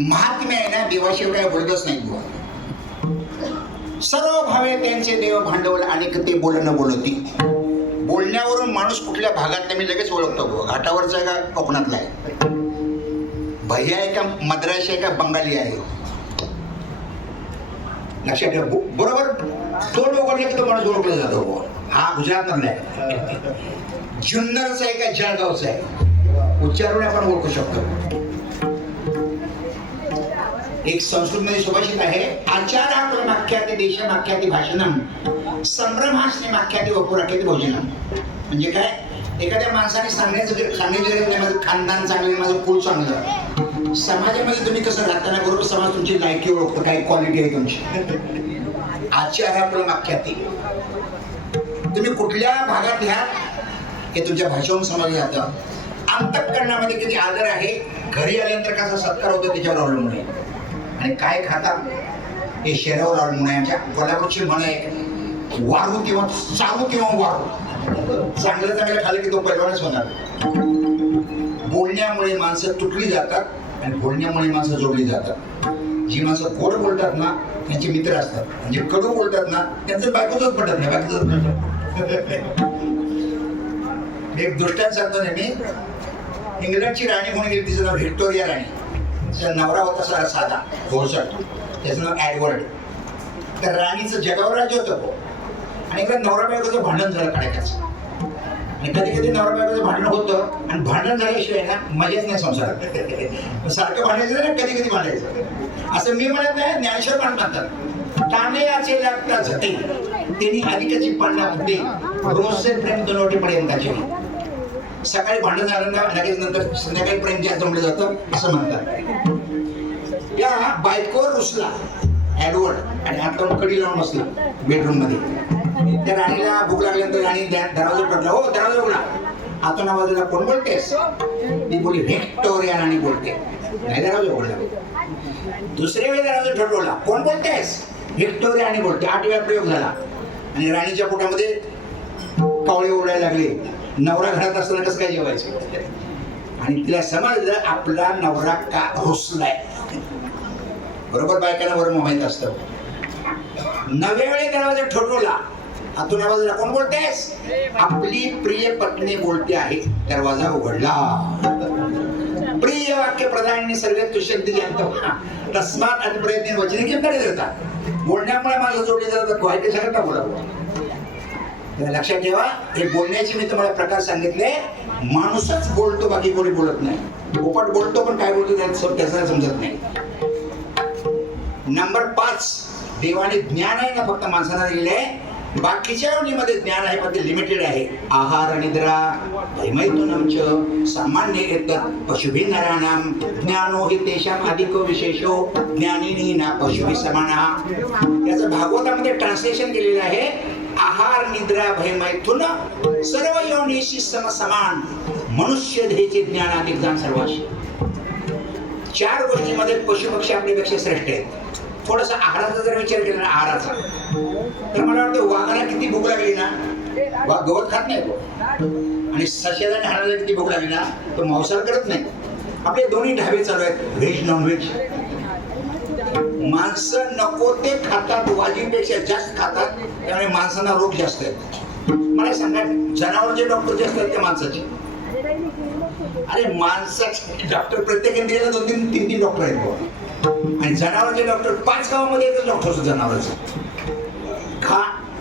महात्मे आहे ना, देवाशिवाय बोलतच नाही बुवा. सर्व भावे त्यांचे देव भांडवल आणि ते बोलणं बोलती. बोलण्यावरून माणूस कुठल्या भागातला मी लगेच ओळखतो बुवा. घाटावरचा आहे का कोकणातला आहे, भैया आहे का मद्रासी आहे का बंगाली आहे. लक्षात ठेवा. बरोबर तोंड उघडले की तो माणूस ओळखला जातो बुवा. हा गुजरातमधला आहे, जुन्नरचा आहे का जळगावचा आहे, उच्चारून आपण ओळखू शकतो. एक संस्कृतमध्ये सुभाषित आहे, आचाराक्रमाख्याती देशमाख्याती भाषणम संभ्रमाश्रमाख्याती वपुराख्याती भोजनम. म्हणजे काय, एखाद्या माणसाने सांगण्याची गरज नाही, माझं खानदान चांगलं, माझं कुळ चांगलं. समाजामध्ये तुम्ही कसं राहताना बरोबर समाज तुमची लायकी ओळखतो, काय क्वालिटी आहे तुमची. आचाराक्रमाख्याती, तुम्ही कुठल्या भागात घ्या हे तुमच्या भाषेवरून समजलं जातं. अंतःकरणामध्ये किती आदर आहे, घरी आल्यानंतर कसा सत्कार होतो त्याच्यावर अवलंबून आहे. आणि काय खाता हे शरीरावर अवलंबून आहे. आमच्या कोल्हापूरची म्हण आहे, वारू किंवा चालू किंवा वारू. चांगलं चांगलं खाल्लं की तो पैलवानच होणार. बोलण्यामुळे माणसं तुटली जातात आणि बोलण्यामुळे माणसं जोडली जातात. जी माणसं गोड बोलतात ना त्यांचे मित्र असतात, म्हणजे कडू बोलतात ना त्यांचं बायकोच पटत नाही, बाकीच. एक दृष्टांत सांगतो नेहमी. इंग्लंडची राणी म्हणून गेली, तिचं नाव व्हिक्टोरिया राणी. तिचा नवरा होता साधा घोळसट, त्याचं नाव ॲडवर्ड. तर राणीचं जगावर राज्य होतं. आणि एकदा नवरा बायकोचं भांडण झालं कडाक्याचं. आणि कधी कधी नवरा बायकोचं भांडण होतं आणि भांडण झाल्याशिवाय ना मजाच नाही संसारात. सारखं भांडायचं ना, कधी कधी भांडायचं. असं मी म्हणत नाही, ज्ञानेश्वर पण म्हणतात, तांदयाचे लागता झटे त्यांनी अधिकाची पांडा होते, रोजचे प्रेम दोनवटी पडेल त्याचे. सकाळी भांडण झालं ना लगेच नंतर संध्याकाळी प्रेम जास्त जमलं जातं असं म्हणतात. या बायकोवर रुसला ॲडवर्ड आणि हातावर कडी लावून बसला बेडरूम मध्ये. त्या राणीला भूक लागल्यानंतर राणी दरवाजा पडला, हो दरवाजा उघडा. हातून आवाजाला कोण बोलतेस? ती बोली व्हिक्टोरिया राणी बोलते. नाही दरवाजा उघडला. दुसऱ्या वेळी दरवाजा ठरवला, कोण बोलतेस? व्हिक्टोरिया राणी बोलते. 8 वेळा प्रयोग झाला आणि राणीच्या पोटामध्ये कावळे उडायला लागले. नवरा घरात असताना कसं काय जेवायचं? आणि तिला समजलं आपला नवरा का रुसलाय. बरोबर बायकांना बरोबर माहित असतं. 9व्या वेळी दरवाजा ठोठवला, आतून आवाज, कोण बोलतेस? आपली प्रिय पत्नी बोलते आहे. दरवाजा उघडला. प्रिय वाक्य प्रधान सर्व तुष्यंती जानतो तस्मात आणि प्रयत्न वचने किंवा देतात. बोलण्यामुळे माझं जोडले जातात, व्हायचे सगळं बोलावं. लक्षात ठेवा, हे बोलण्याचे मी तुम्हाला प्रकार सांगितले. माणूसच बोलतो, बाकी कोणी बोलत नाही. पोपट बोलतो पण काय बोलतो त्याचं समजत नाही. नंबर 5, देवाने ज्ञान आहे ना फक्त माणसाला दिलेले, बाकीच्या योनीमध्ये ज्ञान आहे पण ते लिमिटेड आहे. आहार निद्रा भयमैथुनम सामान्य येतात पशुभी नराणाम ज्ञानो हि तेषाम अधिको विशेषो ज्ञानिनी ना पशुभी समाना. याचं भागवतामध्ये ट्रान्सलेशन केलेलं आहे, आहार निद्रा भयमैथुन सर्व योनीशी समान मनुष्य देहेचे ज्ञान अधिक जाण सर्वाशी. 4 गोष्टीमध्ये पशुपक्षी आपल्यापेक्षा श्रेष्ठ आहेत. थोडासा आहाराचा जर विचार केला ना, आहाराचा, तर मला वाटतं वाघाला किती भूक लागली ना, वाघ गवत खात नाही आणि सश्याला आणि हाडाला किती भूक लागली ना, तो मांसाहार करत नाही. आपले दोन्ही ढाबे चालू आहेत, व्हेज नॉन व्हेज. माणसं नको ते खातात, वाजीपेक्षा जास्त खातात, त्यामुळे माणसांना रोग जास्त आहेत. मला सांगा, जनावरचे डॉक्टर जे असतात ते माणसाचे? अरे माणसाचे डॉक्टर प्रत्येक इंद्रियाला 2-3 डॉक्टर आहेत. आणि जनावरचे डॉक्टर 5 गावामध्ये एकच डॉक्टर असतो जनावरांचा.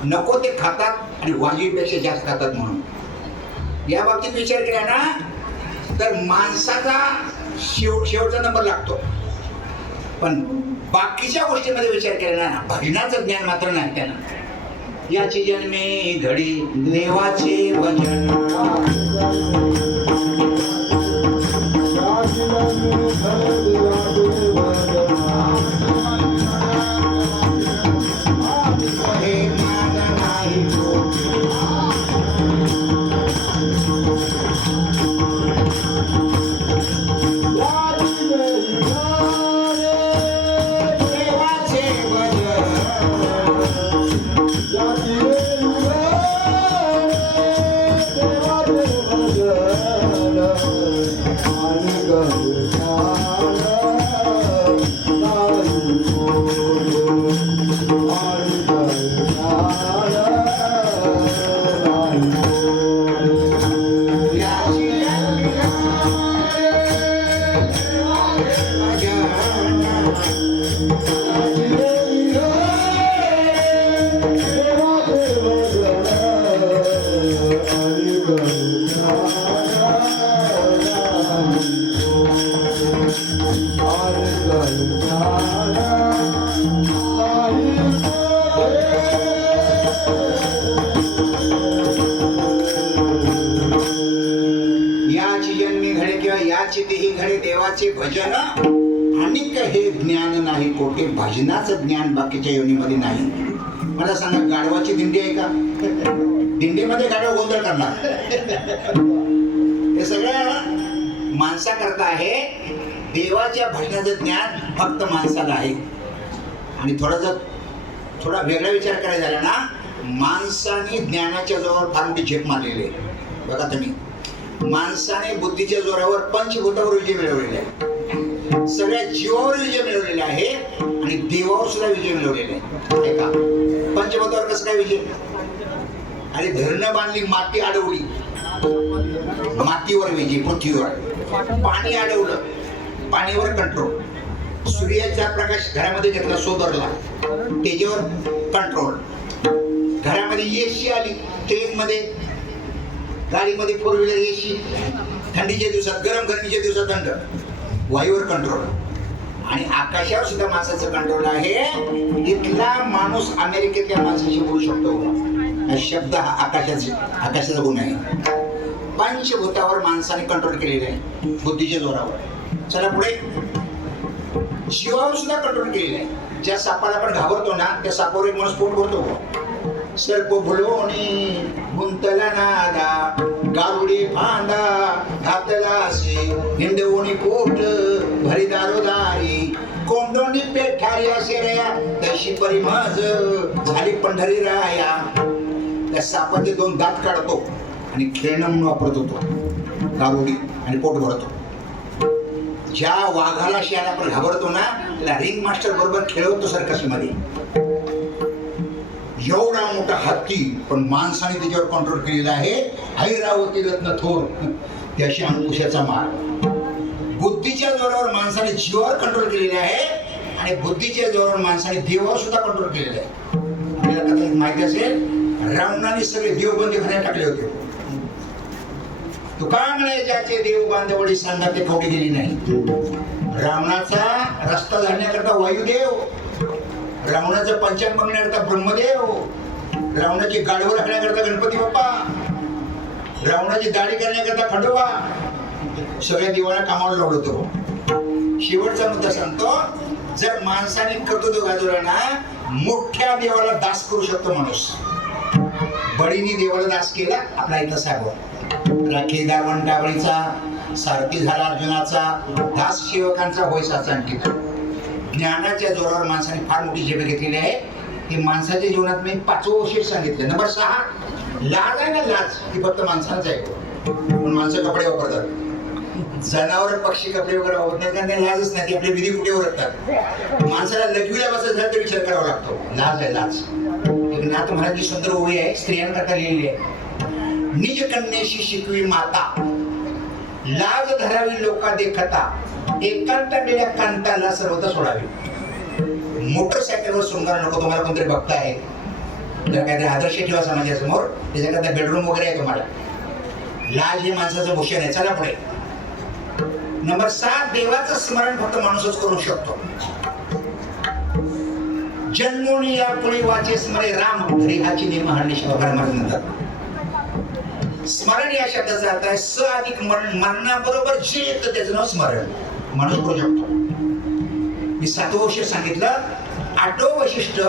नको ते खातात आणि वाजीपेक्षा जास्त खातात. म्हणून या बाबतीत विचार केला ना तर माणसाचा शेवटचा नंबर लागतो. पण बाकीच्या गोष्टीमध्ये विचार केला ना, भजनाचं ज्ञान मात्र नाही त्यांना. याची जन्मे घडी देवाचे भजन याची जन्मी घडे किंवा याची तेही घडे देवाचे भजन आणि हे ज्ञान नाही कोठे भजनाचं ज्ञान बाकीच्या योनीमध्ये नाही. मला सांगा गाढवाची दिंडी आहे का? दिंडीमध्ये गाढव गोंधळ करणार. हे सगळं माणसा करता आहे. देवाच्या भजनाचं ज्ञान फक्त माणसाला आहे. आणि थोडा वेगळा विचार करायचा झाला ना, माणसाने ज्ञानाच्या जोरावर फार मोठी झेप मारलेली आहे. बघा तुम्ही, माणसाने बुद्धीच्या जोरावर पंचभूतावर विजय मिळवलेला आहे, सगळ्या जीवावर विजय मिळवलेला आहे आणि देवावर सुद्धा विजय मिळवलेला आहे का? पंचभूतावर कसं काय विजय? अरे धरणं बांधली, माती अडवली, मातीवर विजय, पृथ्वीवर. पाणी अडवलं, पाणीवर कंट्रोल. सूर्याचा प्रकाश घरामध्ये घेतला, सोदरला, त्याच्यावर कंट्रोल. घरामध्ये एसी आली, ट्रेनमध्ये, गाडीमध्ये, फोर व्हीलर एसी, थंडीच्या दिवसात गरम, गरमीच्या दिवसात थंड, वायूवर कंट्रोल. आणि आकाशावर सुद्धा माणसाचं कंट्रोल आहे. इथला माणूस अमेरिकेतल्या माणसाशी बोलू शकतो. शब्द हा आकाशाचा गुण आहे. पंचभूतावर माणसाने कंट्रोल केलेले आहे बुद्धीच्या जोरावर. चला पुढे, जीवावर सुद्धा कंट्रोल केलेला आहे. ज्या सापाला आपण घाबरतो ना, त्या सापावर एक माणूस पोट भरतो. सर्प भुलोनी गुंतला नादा, गारुडी फांदा घातला असे, हिंडवणी पोट भरी दारोदारी, कोंडोनी पेठारी असे रया, तशी परी माझ झाली पंढरी राया. त्या सापाचे 2 दात काढतो आणि खेळणं म्हणून वापरत होतो गारुडी, आणि पोट भरतो. ज्या वाघाला शियाला आपण घाबरतो ना, त्याला रिंग मास्टर बरोबर खेळवतो सर्कसमध्ये. एवढा मोठा हत्ती, पण माणसाने त्याच्यावर कंट्रोल केलेला आहे. ऐरावती रत्न थोर त्याशी अंकुशाचा मार. बुद्धीच्या जोरावर माणसाने जीवावर कंट्रोल केलेले आहे आणि बुद्धीच्या जोरावर माणसाने देवावर सुद्धा कंट्रोल केलेला आहे. आपल्याला कथा माहिती असेल, रावणाने सगळे देवबंदी घरात टाकले होते. तुका म्हणे ज्याचे देव बांधवडी सांगा ते कवडी गेली नाही. रावणाचा रस्ता झाडण्याकरता वायुदेव, रावणाचं पंचांग बघण्याकरता ब्रह्मदेव, रावणाची गाडीवर राखण्याकरता गणपती बाप्पा, रावणाची दाढी करण्याकरता खंडोबा, सगळ्या देवाला कामावर लावतो. शेवटचा मुद्दा सांगतो, जर माणसाने करतो तो बाजूला ना, मोठ्या देवाला दास करू शकतो माणूस. बळीनी देवाला दास केला, आपला इथं सागवर राखी दावण डावळीचा, सारथी झाला अर्जुनाचा, दास सेवकांचा होय साचा अंकित. ज्ञानाच्या जोरावर माणसाने फार मोठी झेप घेतलेली आहे. ती माणसाच्या जीवनात मी 5वं वैशिष्ट्य सांगितलं. नंबर 6, लाज आहे ना, लाज ही फक्त माणसांच आहे. पण माणसं कपडे वापरतात, जनावर पक्षी कपडे वगैरे वापरत नाही, कारण त्यांना लाजच नाही. ती आपले विधी कुठे ओळखतात. माणसाला लघवीला बसत झालं तर विचार करावा लागतो. लाज आहे, लाज. नाथ महाराजची सुंदर ओवी आहे, स्त्रियांकरता लिहिलेली आहे. निज कन्येशी शिकवी माता, लाज धरावी लोका देखता, एकांतालेल्या कांताला सर्वता सोडावी. मोटरसायकलवर शृंगार नको. तुम्हाला कोणतरी बघताय, जर काहीतरी आदर्श ठेवा समाजासमोर, त्याच्याकरता बेडरूम वगैरे आहे तुम्हाला. लाज हे माणसाचं भूषण आहे. चला पुढे, नंबर 7, देवाचं स्मरण फक्त माणूसच करू शकतो. जन्मोनी या पुढे वाचे स्मरे राम, हरिहाची नेम हरणी शिवकार म्हणतात. स्मरण या शब्दाचा अर्थ आहे स अधिक मरण, मरणाबरोबर जे येतं त्याचं नाव स्मरण. माणूस करू शकतो. मी 7वं वैशिष्ट्य सांगितलं. 8वं वैशिष्ट्य,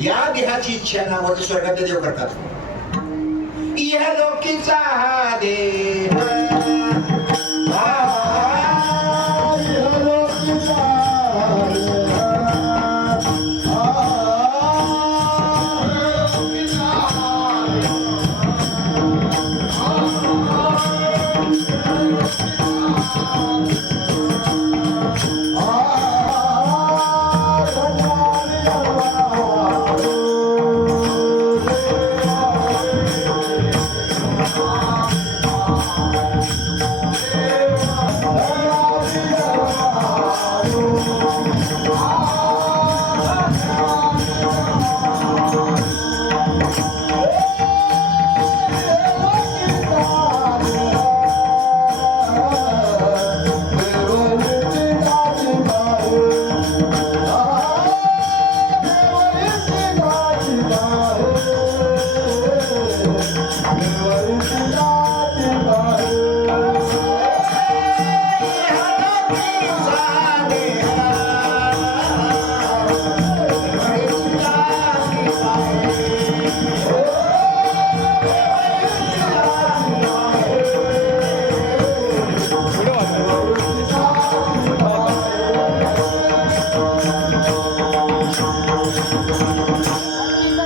या देहाची इच्छा नावाचं स्वर्गात देव करतात. या लोकीचा हा देह,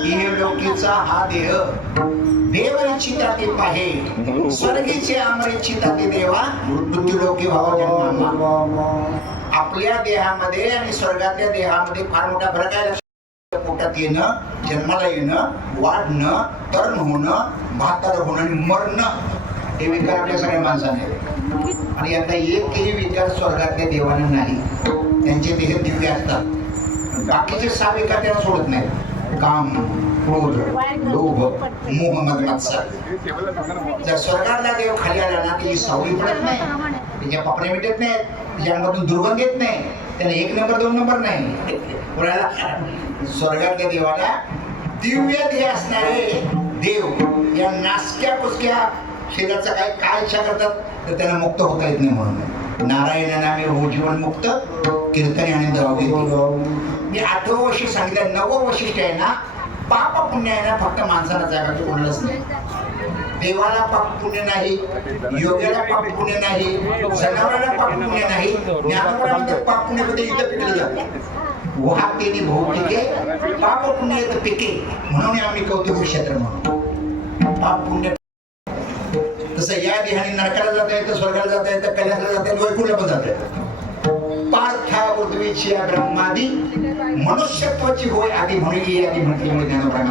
इहलोकीचा हा देह देव इच्छिता ते पाहे, स्वर्गीचे अमर इच्छिता ते देवा, मृत्यूलोकी भावा जन्मामा. आपल्या देहामध्ये आणि स्वर्गातल्या देहामध्ये फार मोठा फरक आहे. पोटात येणं, जन्माला येणं, वाढणं, तरुण होणं, म्हातारं होणं आणि मरणं हे विकार आपल्या सगळ्या माणसाने. आणि आता एकही विकार स्वर्गातल्या देवांना नाही. त्यांचे देह दिव्य असतात. बाकीचे 6 विकार त्यांना सोडत नाही. काम, क्रोध, लोभ, मोह, मद, मत्सर. जर स्वर्गातला देव खाली आला ना, त्याची सावली पडत नाही, त्याच्या पापण्या मिटत नाहीत, त्याच्या अंगातून दुर्गंध येत नाही, त्याला 1 नंबर 2 नंबर नाही. कोणाला? स्वर्गातल्या देवाला दिव्य देह असणारे देव या नासक्या पुसक्या शरीराचा काय इच्छा करतात तर त्यांना मुक्त होता येत नाही. म्हणून नारायण नामे हो जीवन मुक्त, कीर्तने आणि द्रावे. मी 8वं वैशिष्ट्य सांगितलं. 9वं वैशिष्ट्य आहे ना, पाप पुण्य आहे ना, फक्त माणसाला जागा कोणालाच नाही. देवाला पाप पुण्य नाही, योग्याला पाप पुण्य नाही, जनावराला पाप पुण्य नाही. ज्ञानोबामध्ये पाप पुण्यामध्ये इथं पिकलं जातं. वाहतेने भौतिके पाप पुण्य येतं पिके, म्हणून आम्ही कौतुक क्षेत्र म्हणून. पाप पुण्य तसं या देहाने नरकाला जाता येतं, स्वर्गाला जाता येतं, कैलासाला जाता येतं, वैकुंठला पण जाता येतं. पार्था उद्वीची ब्रह्मादी मनुष्यत्वाची होय आधी म्हणली आधी म्हटल्यामुळे ज्ञानोबाई.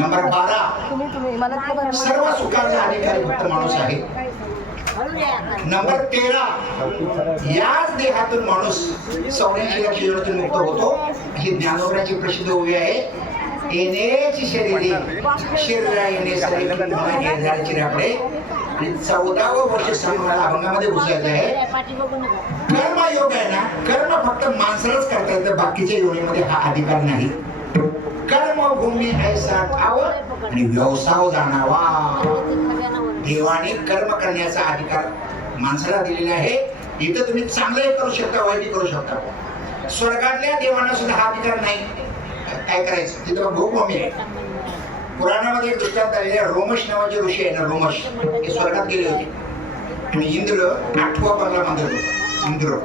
नंबर 12 सर्व सुखाचा अधिकारी फक्त माणूस आहे. नंबर 13 याच देहातून माणूस 84 लक्ष योजनेतून मुक्त होतो. ही ज्ञानोबाची प्रसिद्ध ओवी आहे. येण्याची शरीरे शरीरा येणे सरी चिराकडे. आणि 14वं वर्ष समोराला अभंगामध्ये घुसायचं आहे. कर्मयोग आहे ना, कर्म फक्त माणसालाच करता येतं, बाकीच्या योनीमध्ये हा अधिकार नाही. कर्मभूमी ऐसा ठाव आणि व्यवसाय जाणावा. देवाने कर्म करण्याचा अधिकार माणसाला दिलेला आहे. इथं तुम्ही चांगलंही करू शकता, वाईटही करू शकता. स्वर्गातल्या देवांना सुद्धा हा अधिकार नाही. काय करायचं तिथं भूभूमी आहे. पुराणामध्ये एक दृष्टांत आलेला. रोमश नावाचे ऋषी आहे ना, रोमश हे स्वर्गात गेले होते आणि इंद्र 8वा बंगला बांधत होता. इंद्र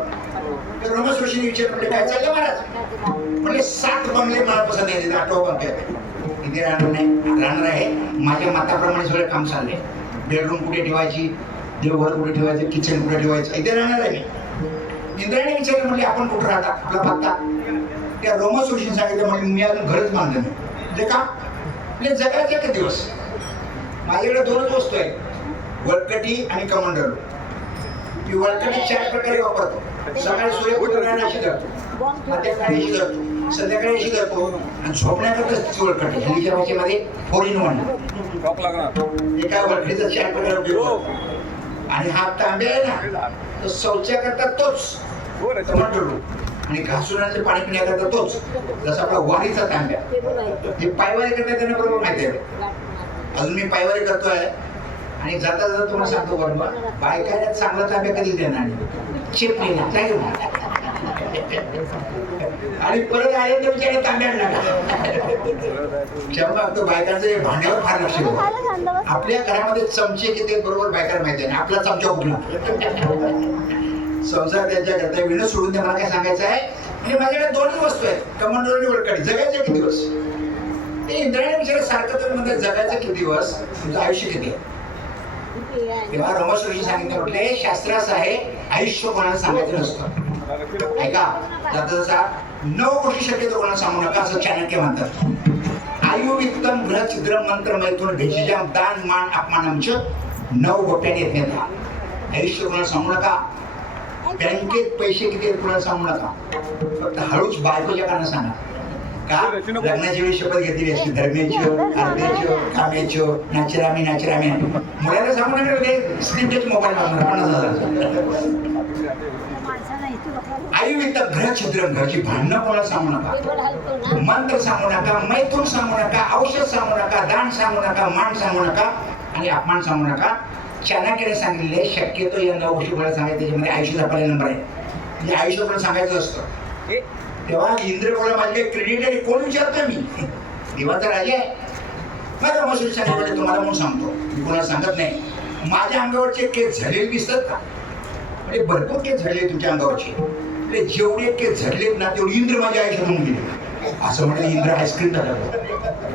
तर रोमश ऋषीने विचार म्हणजे काय चाललं महाराज? म्हणजे 7 बंगले मला पसंत येते, 8वा बंगला इथे राहणार नाही, राहणार आहे. माझ्या मताप्रमाणे सगळं काम चाललंय. बेडरूम कुठे ठेवायची, देवघर कुठे ठेवायचं, किचन कुठे ठेवायचं, इथे राहणार आहे मी. इंद्राने विचारलं म्हणजे आपण कुठं राहता, आपला पत्ता. त्या रोमस ऋषीने सांगितलं म्हणजे मी अजून घरच बांधलं नाही. म्हणजे का? म्हणजे जगायचे का दिवस. माझ्याकडे 2च वस्तू आहेत, वळकटी आणि कमांडर. मी वळकटी 4 प्रकारे वापरतो. सकाळी सूर्यपुत्राला अशी धरतो, मध्यकाळी अशी धरतो, संध्याकाळी अशी धरतो आणि झोपण्याकरता ती वळकटी. हल्लीच्या भाषेमध्ये 4 in 1. एका वळकटीचा 4 प्रकारे उपयोग. आणि हा तांब्या आहे ना, तो शौचाकरता तोच कमांडर आणि घासूनाचे पाणी पिण्याकरता तोच. जसा आपला वारीचा तांब्या. जे पायवारी करतात त्यांना बरोबर माहिती आहे. अजून मी पायवारी करतोय आणि जाता जाता तुम्हाला सांगतो बरोबर, बायकाला चांगला तांब्या कधीच देणार नाही, चिपणीला आणि परत आले तर विचार तांब्या जेव्हा तो बायकांचं भांड्यावर फार लक्ष देतो. आपल्या घरामध्ये चमचे किती बरोबर बायकाला माहिती आहे. आपला चमचा उठला संसार त्यांच्या करता विनोद सोडून ते मला काय सांगायचं आहे. म्हणजे माझ्याकडे 2च वस्तू आहेत, कमांडर आणि वळकटी. जगायचे किती दिवस? ते इंद्रायणी विचार सारखं तुम्ही म्हणतात जगायचे किती दिवस, तुमचं आयुष्य किती आहे. तेव्हा रमस ऋषी सांगितलं म्हटले शास्त्रास आहे आयुष्य कोणाला सांगायचं नसतं. ऐका जाता जसा 9 गोष्टी शक्यतो कोणाला सांगू नका असं चाणक्य म्हणतात. आयु वित्तम ग्रह छिद्र मंत्र मैथुन भेषजाम दान मान अपमानमच 9 गोट्याने येत नाही. आयुष्य कोणाला सांगू नका. बँकेत पैसे किती आहेत कोणाला सांगू नका. फक्त हळूच बायकोच्या काना सांगा. का लग्नाची वेळी शपथ घेतली असते धर्मेची, अर्ध्याची, काम्याची, नाचरामी. मुलाला सांगू नका स्क्रीनटच मोबाईल मागणार 50,000. आयुर्वेद ग्रह छिद्र घरची भांडणं कोणाला सांगू नका. मंत्र सांगू नका, मैथून सांगू नका, औषध सांगू नका, दान सांगू नका, मान सांगू नका आणि अपमान सांगू नका. चाणक्याने सांगितले शक्यतो या 9 गोष्टी मला सांगायचं त्याच्यामध्ये आयुष्याचा पहिला नंबर आहे. म्हणजे आयुष्य पण सांगायचं असतं. तेव्हा इंद्र बोला माझे क्रेडिट आहे कोण विचारतोय मी देवाचा राजा आहे. माझ्या मसूर सांगितलं तुम्हाला म्हणून सांगतो मी कोणाला सांगत नाही. माझ्या अंगावरचे केस झडलेले दिसतात का? म्हणजे भरपूर केस झडले तुमच्या अंगावरचे. म्हणजे जेवढे केस झडलेत ना तेवढे इंद्र माझ्या आयुष्यात होऊन गेले. असं म्हणजे इंद्र आईस्क्रीम झाला.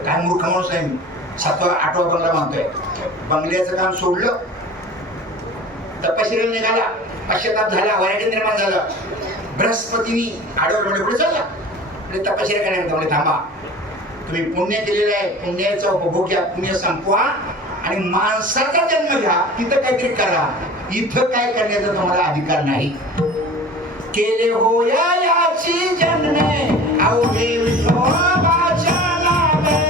काय मूर्ख माणूस आहे मी. 7वा 8वा बंगला बांधतोय. बंगल्याचं काम सोडलं तपशिरीला निघाला. पश्चाताप झाला. वैराग्य निर्माण झालं. बृहस्पतीनी आडवर म्हणजे पुढे चालला. म्हणजे तपशिरी काय म्हणतो थांबा तुम्ही पुण्य केलेलं आहे. पुण्याचा उपभोग घ्या. पुण्य संपवा आणि माणसाचा जन्म घ्या. तिथं काहीतरी करा. इथं काय करण्याचा तुम्हाला अधिकार नाही. केले होया याची जन्मे अवघे विठोबाच्या नामे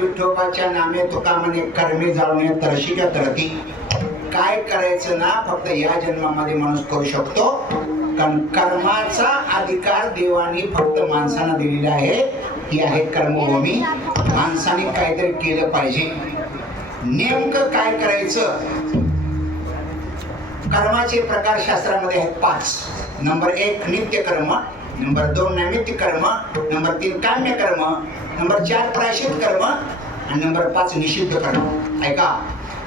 विठोबाच्या नामे तुका म्हणे कर्मे जाळणे तरशिका तरती. काय करायचं ना फक्त या जन्मामध्ये माणूस करू शकतो. कारण कर्माचा अधिकार देवाने फक्त माणसांना दिलेला आहे. ही आहे कर्मभूमी. माणसाने काहीतरी केलं पाहिजे. नेमकं काय करायचं? कर्माचे प्रकार शास्त्रामध्ये आहेत 5. नंबर 1 नित्य कर्म, नंबर 2 नैमित्तिक कर्म, नंबर 3 काम्य कर्म, नंबर 4 प्रायश्चित कर्म आणि नंबर 5 निषिद्ध कर्म. ऐका,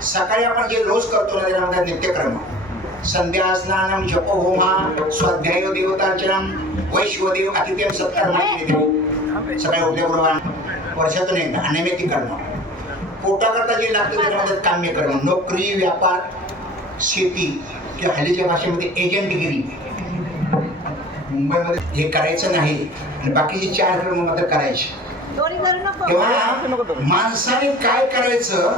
सकाळी आपण जे रोज करतो ना त्याला म्हणतात नित्य कर्म. संध्या स्नानम जपो होमा स्वाध्याय देवतार्चनम वैश्वदेव अतिथ्यम सत्कार माहिती सकाळी उठल्याबरोबर वर्षातून एकदा. अनैमित्तिक कर्म पोटाकरता जे लागतं त्याला म्हणतात काम्य कर्म. नोकरी, व्यापार, शेती किंवा हल्लीच्या भाषेमध्ये एजंटगिरी. मुंबईमध्ये हे करायचं नाही आणि बाकीचे 4 कर्म मात्र करायचे. तेव्हा माणसाने काय करायचं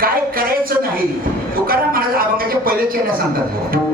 काय करायचं नाही तुकाराम महाराज अभंगाच्या पहिल्या चरणात सांगतात.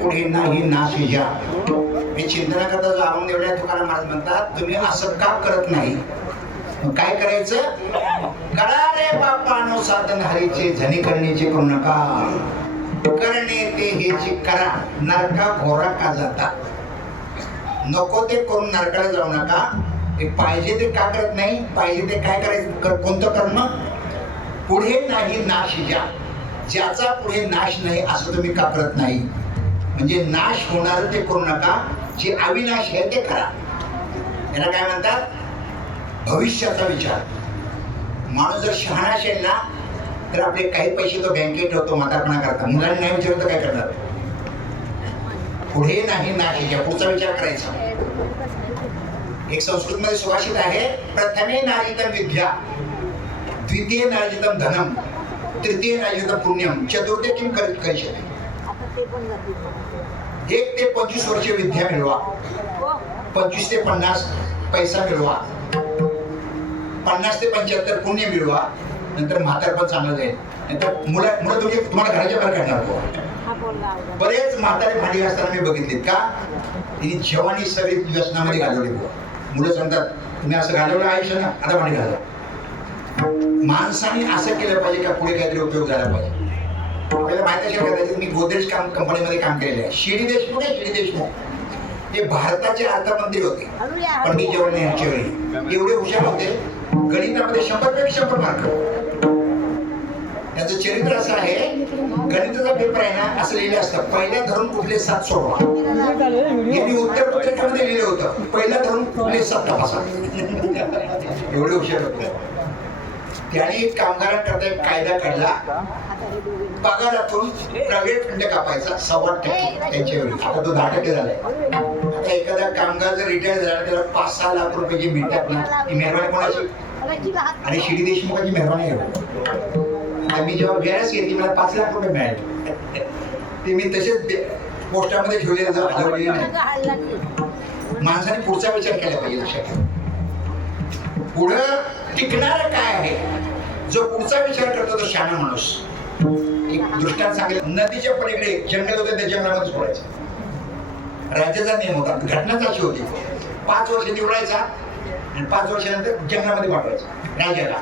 पुढे नाही नाशिजा. हे चिंतनाकरता जाऊन एवढ्या तुकाराम महाराज म्हणतात, तुम्ही असं का करत नाही? मग काय करायचं? करा रे बापानो साधन हरीचे, झनी करण्याचे करू नका. करणे ते हेची करा, नरका घोरा का जाता. नको ते करून नरकाला जाऊ नका. ते पाहिजे ते का करत नाही? पाहिजे ते काय करायचं? कोणतं कर्म? पुढे नाही नाशिजा, ज्याचा पुढे नाश नाही असं तुम्ही का करत नाही? म्हणजे नाश होणार ते करू नका, जे अविनाश आहे ते करा. याला काय म्हणतात? भविष्याचा विचार. माणूस जर शहाणा असेल ना, तर आपले काही पैसे तो बँकेत ठेवतो म्हातारपणा करता. मुलांनी नाही विचारलं तर काय करणार? पुढे नाही नाशिजा, पुढचा विचार करायचा. एक संस्कृत मध्ये सुभाषित आहे, प्रथमे नाजितम विद्या, द्वितीय नाजितम धनम, तृतीय नाजितम पुण्यम, चतुर्थे किम करिष्यते. 1 ते 25 वर्ष विद्या मिळवा, 25 ते 50 पैसा मिळवा, 50 ते 75 पुण्य मिळवा, नंतर म्हातारपण चांगलं जाईल. नंतर मुलं तुझे तुम्हाला घराच्या बाहेर काढणार. बरेच म्हातारे भांडी असताना मी बघितलेत का, तिने जवानी सगळी व्यसनामध्ये घालवली. मुलं सांगतात, तुम्ही असं घालवलं आयुष्य ना, आता भांडी घालवा. माणसाने असं केलं पाहिजे का पुढे काहीतरी उपयोग झाला पाहिजे. आपल्याला माहिती असेल कदाचित, मी गोदरेज कंपनीमध्ये काम केलेलं आहे. शिडी देशमुख आहे, शिडी देशमुख हे भारताचे अर्थमंत्री होते पंडित जवाहरलाल नेहरूंच्या वेळी. एवढे हुशार होते, गणितामध्ये 100 पैकी 100 मार्क. त्याचं चरित्र असं आहे, गणिताचा पेपर आहे ना, असं लिहिलं असतं, पहिल्या धरून कुठले 7 सोडवा. यांनी उत्तर पत्रिकेमध्ये लिहिलं होतं, पहिल्या धरून कुठले 7 तपासा. एवढे हुशार होते. त्याने कामगारांकरता एक कायदा काढला, पगारातून प्रायव्हेट फंड कापायचा 7.25% त्यांच्या वेळी. आता तो 10% झालाय. आता एखादा कामगार जर रिटायर झाला, त्याला 5-6 लाख रुपये जे मिळतात ना, ती मेहरबानी कोणाची? आणि शिडी देशमुखाची मेहरबानी आहे. मी जेव्हा गॅस घेतली, मला 5 लाख रुपये मिळाले. ते मी तसेच पोस्टामध्ये ठेवलेले, हलवलेले नाही. माणसाने पुढचा विचार केला पाहिजे. लक्षात पुढं टिकणार काय आहे? जो पुढचा विचार करतो तो शहाणा माणूस. एक दृष्टांत सांगेल, नदीच्या पलीकडे जंगल होते, त्या जंगलामध्ये सोडायचं. राज्याचा नियम होता, घटनाच अशी होती, 5 वर्ष निवडायचा आणि 5 वर्षानंतर जंगलामध्ये पाठवायचा राजाला.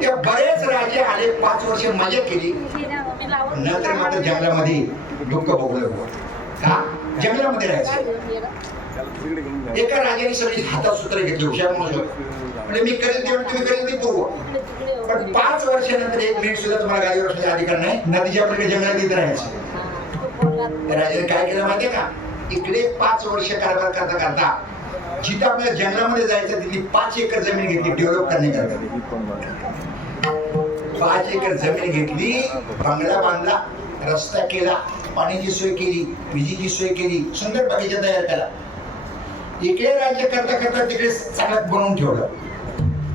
त्या बरेच राजे आले, 5 वर्ष मजा केली, नंतर मात्र जंगलामध्ये दुःख भोगलं. का? जंगलामध्ये राहायचं. एका राजाने सगळी हातात सूत्र घेतली, हुशार माणूस, म्हणजे मी करेल तेवढं तुम्ही करेल ते पूर्व. पण 5 वर्षानंतर 1 मिनिट सुद्धा तुम्हाला गाडीवर बसण्याचा अधिकार नाही, नदीच्या पलीकडे जंगलात इथे राहायचं. त्या राजाने काय केलं माहितीये का? इकडे 5 वर्ष कारभार करता करता जिथं आपल्याला जंगलामध्ये जायचं तिथली 5 एकर जमीन घेतली डेव्हलप करण्याकरता. 5 एकर जमीन घेतली, बंगला बांधला, रस्ता केला, पाण्याची सोय केली, विजेची सोय केली, सुंदर बगीचा तयार केला. इकडे राज्य करता करता तिकडे चांगलं बनवून ठेवलं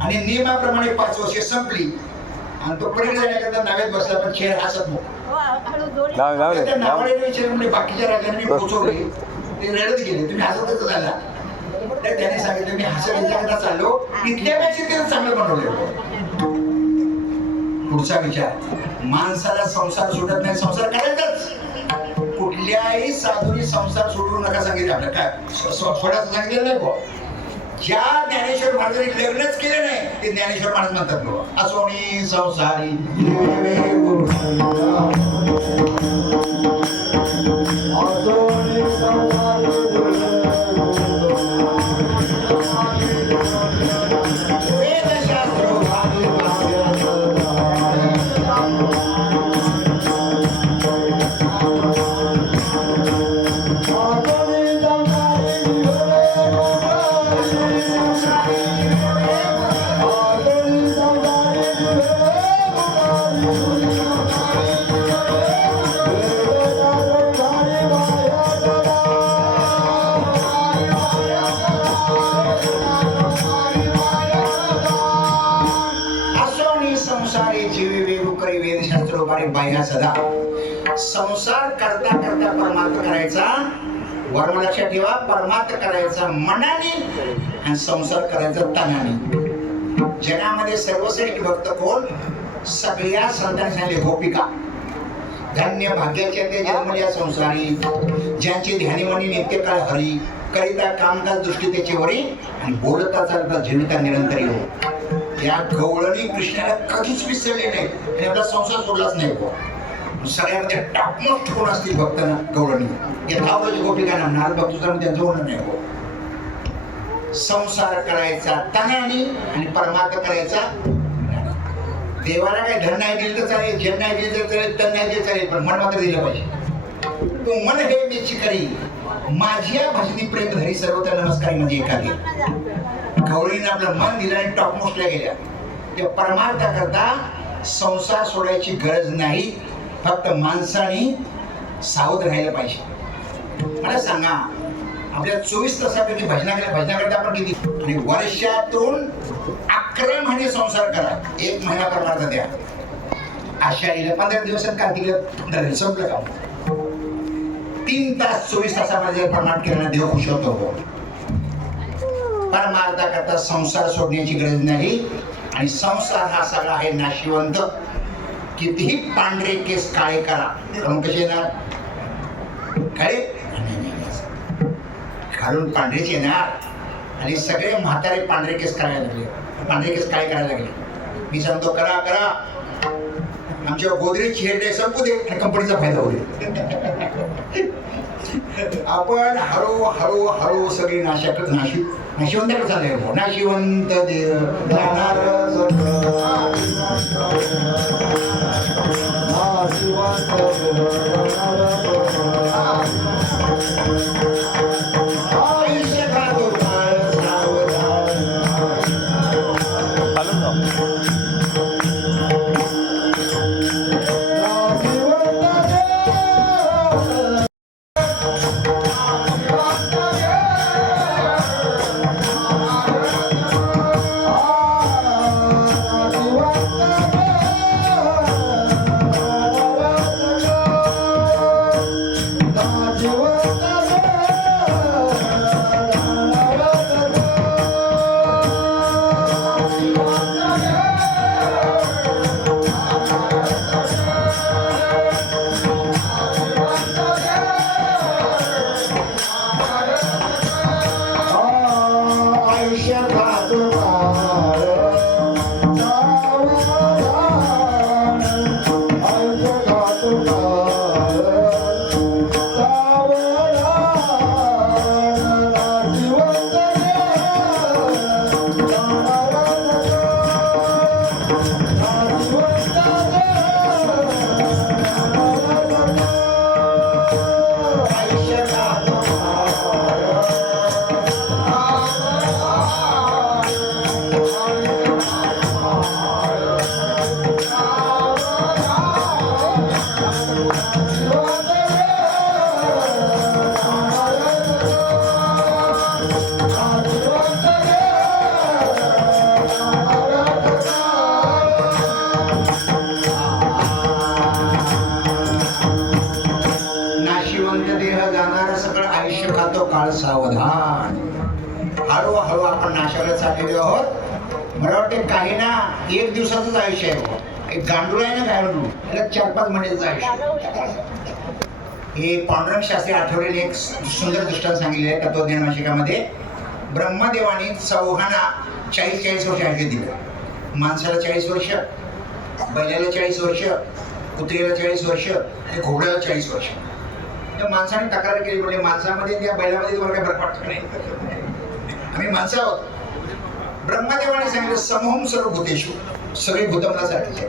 आणि नियमाप्रमाणे 5 वर्ष संपली आणि तो पलीकडे जाण्याकरता नावेत बसला. पण शेर हसत नावाने विचार म्हणजे बाकीच्या राजांनी पोहोचवले, ते रडत गेले, तुम्ही हसतच झाला. तर त्याने सांगितलं, मी हसत चाललो, इथल्यापेक्षा त्यानं चांगलं बनवलं. पुढचा विचार, माणसाला संसार सुटत नाही, संसार करायचाच. कुठल्या कुठल्याही साधूनी संसार सोडू नका सांगितलं. आपलं काय सोडायचं सांगितलं नाही बुवा. ज्या ज्ञानेश्वर महाराजांनी लग्नच केलं नाही ते ज्ञानेश्वर महाराज म्हणतात बुवा. असोनी संसारी बाह्या सदा. संसार करता करता परमार्थ करायचा. वर्म लक्षात ठेवा, परमार्थ करायचा मनाने आणि संसार करायचा तनाने. जनामध्ये सर्वश्रेष्ठ भक्त कोण? सगळ्या संतांनी सांगितले गोपिका. धन्य भाग्याचे ते जन्मल्या संसारी, ज्यांचे ध्यानीमनी नित्यकाळ हरी, करिता कामकाज दृष्टी त्याची वरी, आणि बोलता चालता जीविता निरंतरी हो. या गवळणी कृष्णाला कधीच विसरले नाही आणि आपला संसार सोडलाच नाही. सगळ्यामध्ये टॉपमोस्ट कोण असतील भक्त ना? गवळणी. या धावची गोपिका ना नारद भक्त त्यांचं होणं नाही हो. संसार करायचा तनाने आणि परमार्थ करायचा. देवाला काय धन नाही दिलं तर चालेल, जन नाही दिलं तर चालेल, तन नाही दिलं चालेल, पण मन मात्र दिलं पाहिजे. तू मन हे मेची करी, माझ्या भजनी प्रेम धरी सर्वत्र नमस्कारी म्हणजे एखादी. गवळीने आपलं मन दिलं आणि टॉपमोस्टला गेल्या. ते परमार्थ करता संसार सोडायची गरज नाही, फक्त माणसाने सावध राहायला पाहिजे. मला सांगा, आपल्या 24 तासापैकी भजनाकडे आपण किती? आणि वर्षातून 11 महिने संसार करा, 1 महिना परमार्थ द्या. आषाढीला 15 दिवसात, कार्तिकीला 15 दिवस, संपलं का? 3 तास 24 तासामध्ये परमार्थ केल्याने देव खुश होतो. परमार्थ करता संसार सोडण्याची गरज नाही. आणि संसार हा सगळा आहे नाशिवंत. कितीही पांढरे केस काळे करा, कारण कसे येणार? काळे घालून पांढरेच येणार. आणि सगळे म्हातारे पांढरे केस काढायला लागले, पांढरे केस काळे काढायला लागले. मी सांगतो करा करा, आमच्या गोदरेज हेअर डे संपू दे आणि कंपनीचा फायदा होईल. आपण हळू हळू सगळी नाशिवंत चाललंय. नाशिवंत देव काळ सावधान. हळूहळू आपण नाशाकडे चाललेलो आहोत. मला वाटते काही ना 1 दिवसाचंच आयुष्य आहे. एक गांडूळ आहे ना, गांडूळ, त्याला 4-5 महिन्याचं आयुष्य. हे पांडुरंग शास्त्री आठवलेले एक सुंदर दृष्टांत सांगितले आहे तत्वज्ञान मासिकामध्ये. ब्रह्मदेवाने चौघांना 40-40 वर्ष आयुष्य दिलं. माणसाला 40 वर्ष, बैलाला 40 वर्ष, कुत्र्याला 40 वर्ष आणि घोड्याला 40 वर्ष. तर माणसाने तक्रार केली, म्हणजे माणसामध्ये त्या बैलामध्ये तुम्हाला काय फरक वाटत नाही? आम्ही माणसं आहोत. ब्रह्मदेवाने सांगितलं समूह सर्व भूतेषु, सगळे भूत मला साठीचे.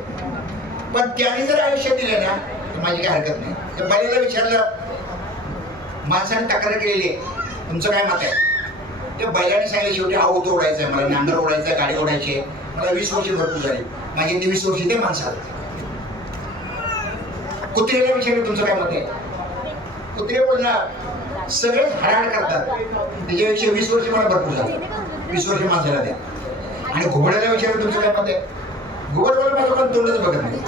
पण त्याने जर आयुष्य दिले ना तर माझी काय हरकत नाही. तर बैलाला विचारलं, माणसाने तक्रार केलेली आहे, तुमचं काय मत आहे? त्या बैलाने सांगितलं शेवटी आऊत ओढायचं आहे मला, नांगर ओढायचं आहे, गाडी ओढायची आहे, मला 20 वर्ष भरपूर झाली, माझी 20 वर्ष ते माणसाला. कुत्र्याला विचारलं तुमचं काय मत आहे? कुत्रे बोलणार सगळेच हाडाड करतात, त्याच्यापेक्षा 20 वर्ष मला भरपूर झाली, 20 वर्ष माणसाला द्या. आणि घोड्याला विचारलं तुमचं काय मत आहे? घोड बोल माझं पण तोंडच बघत नाही,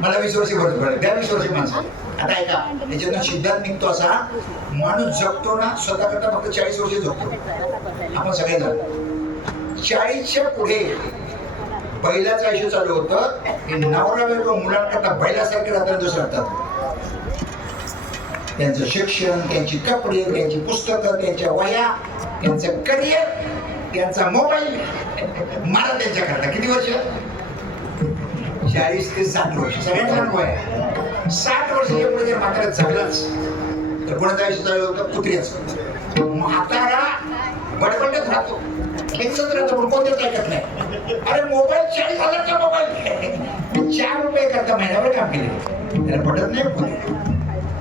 मला 20 वर्ष भरपूर झाली, त्या 20 वर्ष माणसाला. आता ऐका, त्याच्यातून सिद्धांत निघतो असा, माणूस जगतो ना स्वतः करता फक्त 40 वर्ष जगतो. आपण सगळे जण 40च्या पुढे बैलाचं आयुष्य चालू होतं. हे नवरा बायको मुलांकरता बैलासारखे राहतात, दुसरं राहतात. त्यांचं शिक्षण, त्यांची कपडे, त्यांची पुस्तकं, त्यांच्या वया, त्यांचं करिअर, त्यांचा मोबाईल, मला त्यांच्या करता किती वर्ष? 40 ते 60 वर्ष. सगळ्यांचा अनुभव आहे. 60 वर्षाच्या पुढे जर म्हातारा जगलाच तर कोणाचं आयुष्य चालू होतं? कुत्र्याचं. म्हातारा बडबडत राहतो, खेचत राहतो, पण कोणतेच ऐकत नाही. अरे मोबाईल 40,000चा मोबाईल 4 रुपये करता महिन्यावर काम केले, त्याला पटत नाही. कोणी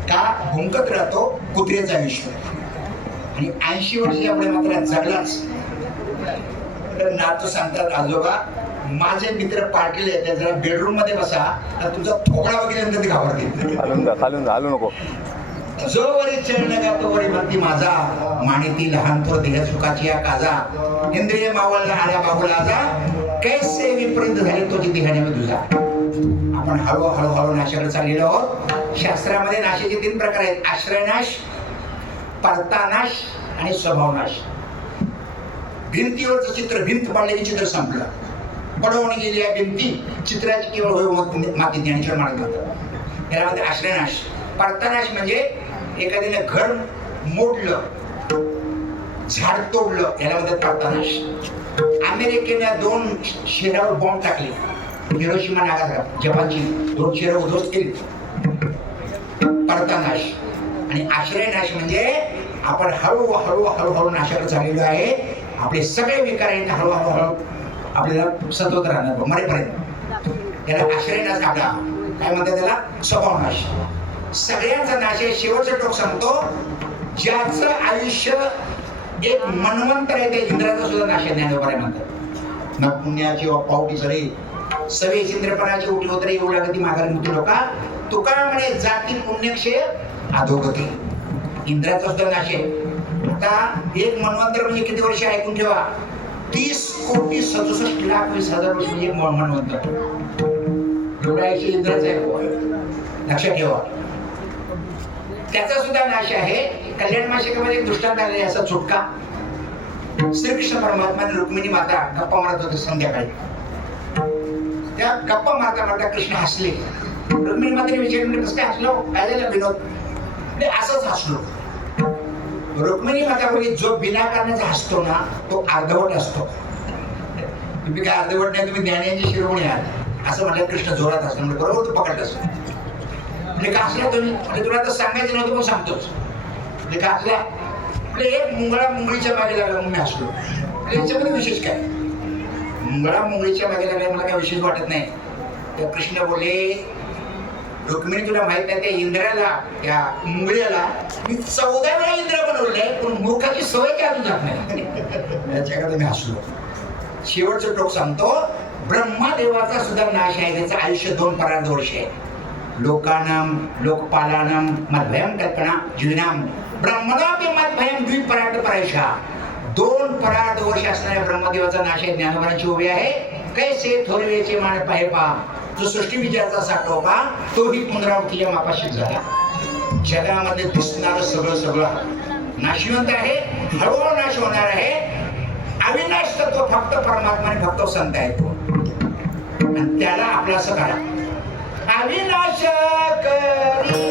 का भुंकत राहतो? कुत्र्याचं आयुष्य. आणि 80 वर्षाच्या पुढे मात्र जगलाच तर नातू सांगतात, आजोबा माझे मित्र पाटील आहेत, जरा बेडरूम मध्ये बसा, तर तुझा थोकडा बघितल्यानंतर ते घाबरतील. हालू नको. जो वरी चरण गातो वरी भक्ती माझा, मानिती लहान थोर देह सुखाची या काजा, इंद्रिय मावळला आल्या बाबूला जा, कैसे विपरीत झाले तोची देहाने तुझा. आपण हळूहळू नाशाकडे चाललेलो आहोत. शास्त्रामध्ये नाशाचे 3 प्रकार आहेत: आश्रयनाश, परतानाश आणि स्वभावनाश. भिंतीवरचं चित्र, भिंत पाडलेली चित्र संपलं, पडवून गेली आहे भिंती, चित्राची केवळ होय माती ज्ञानेश्वर महाराज म्हणतात. यामध्ये आश्रयनाश. परतानाश म्हणजे एखाद्याने घर मोडलं, झाड तोडलं, याला म्हणतात परतानाश. अमेरिकेने 2 शहरावर बॉम्ब टाकले, हिरोशिमा नागासाकी, जपानची 2 शहरं उद्ध्वस्त केली. परतानाश. आणि आश्रयनाश म्हणजे आपण हळूहळू नाशाकडे चाललेलो आहे. आपले सगळे विकार आहेत हळूहळू आपल्याला सतत राहणार मरेपर्यंत. याला आश्रयनाश आपला काय म्हणतात, त्याला स्वभावनाश. सगळ्यांचा नाश आहे. शेवटचं टोक सांगतो, ज्याचं आयुष्य एक मनवंतर आहे ते इंद्राचा सुद्धा नाश आहे. ज्ञानोबा म्हणतात ना, पुण्याची पावटी सरे सवे इंद्रपणाची उठी होत रे, येऊ लागती माघारी मुक्ती लोका. तुका म्हणे जाती पुण्यक्षय अधोगती. इंद्राचा सुद्धा नाश आहे. आता एक मनवंतर म्हणजे किती वर्ष ऐकून ठेवा, 30,67,20,20,000 वर्ष म्हणजे एक मनवंतर. एवढा आयुष्य इंद्राचं आहे, लक्षात ठेवा. त्याचा सुद्धा नाश आहे. कल्याण मासिकामध्ये एक दृष्टांत आलेला असा चुटका. श्रीकृष्ण परमात्मा रुक्मिणी माता गप्पा मारत होते संध्याकाळी. त्या गप्पा मारता कृष्ण हसले. रुक्मिणी मातेने विचारले, कसं काय हसलो, काय झालं विनोद? असंच हसलो. रुक्मिणी माता बोलली, जो विनाकारणाचा हसतो ना तो अर्धवट असतो. तुम्ही काय अर्धवट नाही, तुम्ही ज्ञानाची शिरोमणी आहात असं म्हटलं. कृष्ण जोरात हसला. म्हणजे बरोबर तू पकडलास. म्हणजे का हसला तुम्ही? म्हणजे तुला तर सांगायचं नव्हतं पण सांगतोच. म्हणजे का हसला? म्हणजे एक मुंगळा मुंगळीच्या मागे लागला म्हणून मी हसलो. म्हणजे याच्यामध्ये विशेष काय? मुंगळा मुंगळीच्या मागे लागला मला काय विशेष वाटत नाही. तर कृष्ण बोलले, रुक्मिणी तुला माहित नाही, त्या इंद्राला, त्या मुंगळ्याला मी 14 वेळा इंद्र बनवलंय, पण मूर्खाची सवय काय अजून जात नाही. त्याच्याकडे मी हसलो. शेवटचं टोक सांगतो, ब्रह्मदेवाचा सुद्धा नाश आहे. त्याचं आयुष्य 2 परार्ध वर्ष आहे. लोकानाम लोकपालानम मद्भयम कल्पना जीवनाम ब्रह्मणापि मद्भयम द्विपरार्ध परायशा. 2 परार्ध वर्ष असणाऱ्या ब्रह्मदेवाचा नाश आहे. ज्ञानोबांची उभी आहे. कैसे थोरवेचे मान पाहे पा, जो सृष्टी विजयाचा साठोबा तोही पुनरावृत्तीच्या मापाशी झाला. जगामध्ये दिसणारं सगळं नाशिवंत आहे, हळूहळू नाश होणार आहे. अविनाश तत्व फक्त परमात्मा आणि फक्त संत आहे तो, आणि त्याला आपलं असं करा. अविनाश करी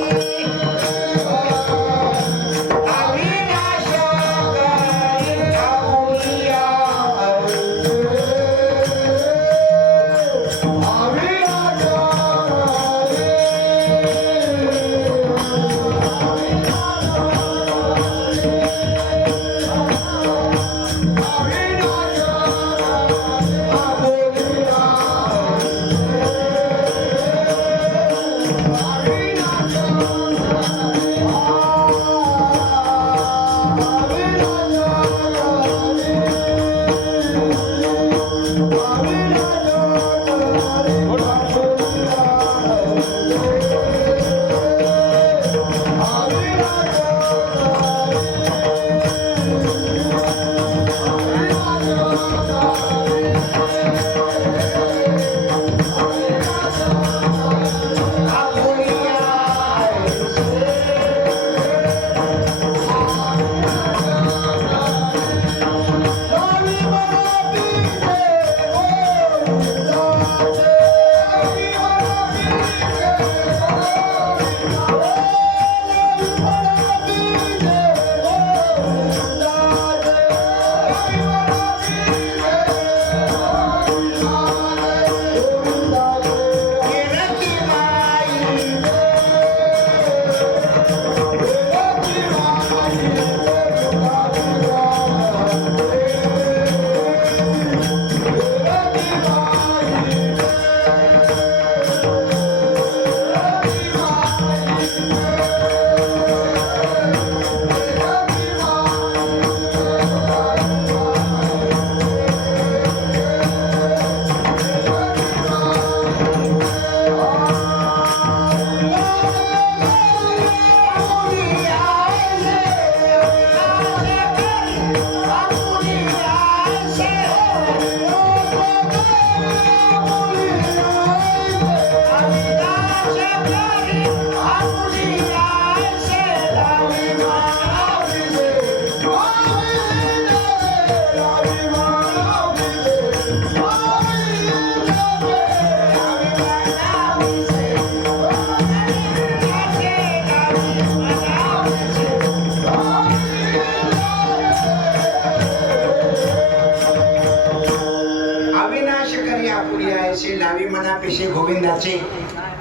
प्रकारचे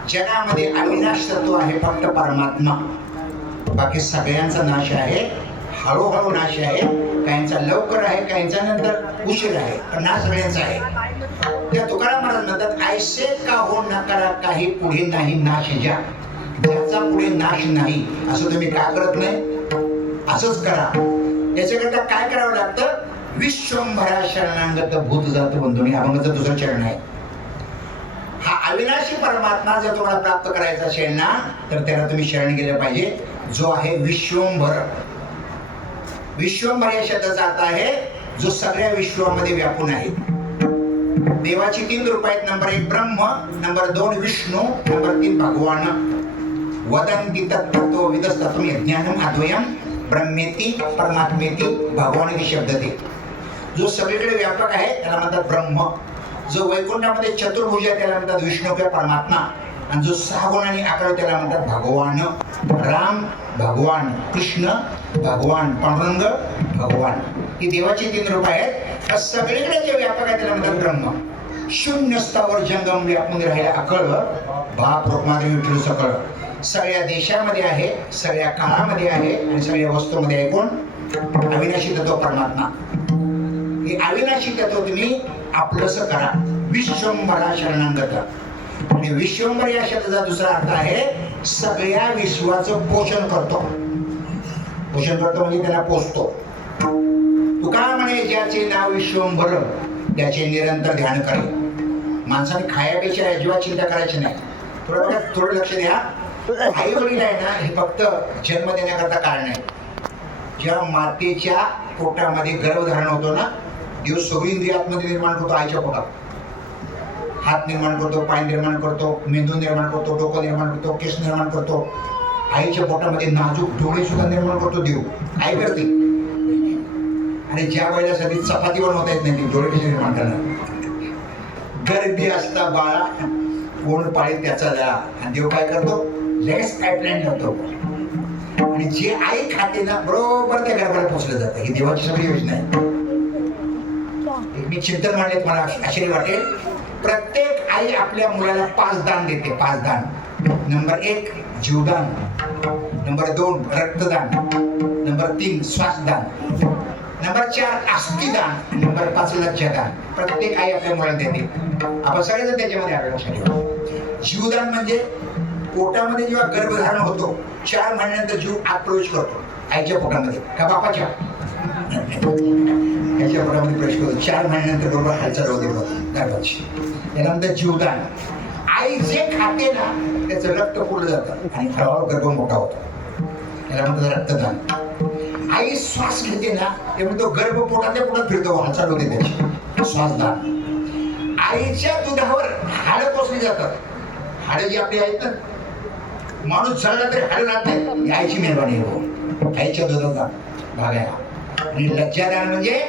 जगामध्ये अविनाश तत्व आहे फक्त परमात्मा. बाकी सगळ्यांचा नाश आहे, हळूहळू नाश आहे. काहींचा लवकर आहे, काहींचा नंतर उशीर आहे, पण नाश सगळ्यांचा आहे. त्या तुकाराम महाराज म्हणतात, ऐसे का हो न करा काही पुढे नाही नाश ज्या, ज्याचा पुढे नाश नाही. असं तुम्ही का करत नाही? असंच करा. याच्याकरता काय करावं लागतं? विश्वंभरा शरणांगत भूत जात बंधुनी, अभंगाचं दुसरं चरण आहे. हा अविनाशी परमात्मा जर तुम्हाला प्राप्त करायचा असेल ना, तर त्याला तुम्ही शरण गेलं पाहिजे, जो आहे विश्वंभर. विश्वंभर या शब्दाचा अर्थ आहे जो सगळ्या विश्वामध्ये व्यापून आहे. देवाची 3 रूप आहेत. नंबर 1 ब्रह्म, नंबर 2 विष्णू, नंबर 3 भगवान. वदन्ति तत्त्वतो विदस्तत्वं यज्ञानम अद्वयम ब्रह्मेति परमात्मेति भगवानेति शब्दते. जो सगळीकडे व्यापक आहे त्याला म्हणतात ब्रह्म. जो वैकुंठामध्ये चतुर्भुज आहे त्याला म्हणतात विष्णू किंवा परमात्मा. आणि जो 6 गुणांनी आकारला त्याला म्हणतात भगवान. राम भगवान, कृष्ण भगवान, पांडुरंग भगवान. ही देवाची 3 रूप आहेत. सगळीकडे जे व्यापक आहे त्याला म्हणतात ब्रह्म. शून्य स्थावर जंगम व्यापून राहिला अकळ, बाप रुक्मादेवी विठ्ठल सकळ. सगळ्या देशामध्ये आहे, सगळ्या काळामध्ये आहे आणि सगळ्या वस्तूमध्ये आहे. कोण? अविनाशी तत्व परमात्मा. हे अविनाशी तत्व तुम्ही आपलंस करा. विश्वंभरा शरणांगत. आणि विश्वंभर या शब्दाचा दुसरा अर्थ आहे सगळ्या विश्वाचं पोषण करतो. पोषण करतो म्हणजे त्याला पोषतो. तुकाराम म्हणे, ज्याचे नाव विश्वंभर त्याचे निरंतर ध्यान करे. माणसाने खायापेक्षा अजिबात चिंता करायची नाही. थोडं लक्ष द्या. आई वडील आहे ना, हे फक्त जन्म देण्याकरता कारण आहे. जेव्हा मातेच्या पोटामध्ये गर्भधारण होतो ना, देव सगळी इंद्रिय आतमध्ये निर्माण करतो. आईच्या पोटात हात निर्माण करतो, पाय निर्माण करतो, मेंदू निर्माण करतो, डोकं निर्माण करतो, केस निर्माण करतो. आईच्या पोटामध्ये नाजूक डोळे सुद्धा निर्माण करतो देव. आई करते. आणि ज्या वेळेला सगळी चपाती बनवता येत नाही, ती डोळे कसे निर्माण करणार? गर्भी असता बाळा कोण पाळी त्याचा जा. आणि देव काय करतो? लगेच पाईपलाईन करतो. आणि जे आई खाते ना, बरोबर त्या गर्भाला पोचलं जातं. ही देवाची सगळी योजना आहे. मी चिंतन मांडले, मला आश्चर्य वाटेल. प्रत्येक आई आपल्या मुलाला 5 दान देते. 5 दान. नंबर 1 जीवदान, नंबर 2 रक्तदान, नंबर 3 श्वासदान, नंबर 4 अस्थिदान, नंबर 5 लज्जादान. प्रत्येक आई आपल्या मुलाला देते. आपण सगळेजण त्याच्यामध्ये आलो. जीवदान म्हणजे पोटामध्ये जेव्हा गर्भधारण होतो 4 महिन्यानंतर जीव आत प्रवेश करतो आईच्या पोटामध्ये का बापाच्या याच्या पोटामध्ये प्रवेश करतो. 4 महिन्यानंतर बरोबर हालचाल होते गर्भाची. त्यानंतर जीवदान. आई जे खाते ना त्याचं रक्त पुरलं जातं आणि हळूहळू गर्भ मोठा होतो. त्याला म्हणतात रक्तदान. आई श्वास घेते ना त्यामुळे तो गर्भ पोटातल्या पोटात फिरतो, हालचाल होते त्याची. श्वासदान. आईच्या दुधावर हाडं पोचली जातात. हाडं जी आपली आहेत ना, माणूस जळला तरी हाडं राहत नाही. आईची मेहरबानी हो, आईच्या दुधाचा भाग आहे. आणि लज्जादान म्हणजे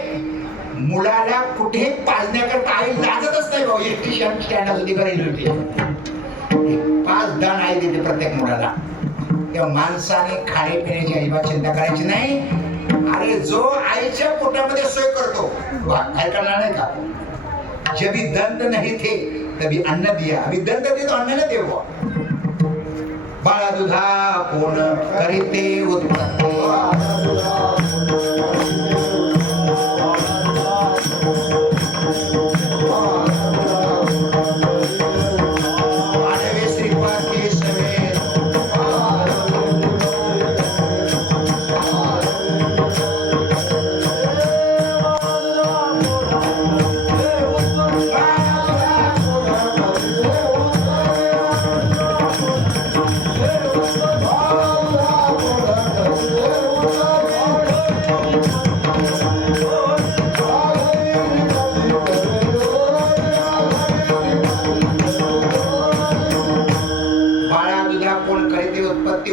मुलाला कुठे पाजण्याकरता आई लाजतच नाही. भाऊ एसटी स्टँड असू दे का रेल्वे, 5 दान आई देते प्रत्येक मुलाला. तेव्हा माणसाने खाण्यापिण्याची अजिबात चिंता करायची नाही. अरे जो आईच्या पोटामध्ये सोय करतो काय करणार नाही का? जबी दंत नाही थे तभी अन्न दिया. अभी दंत दे तो अन्न न देव. बाळा दुधा कोण करीते उत्पत्ती.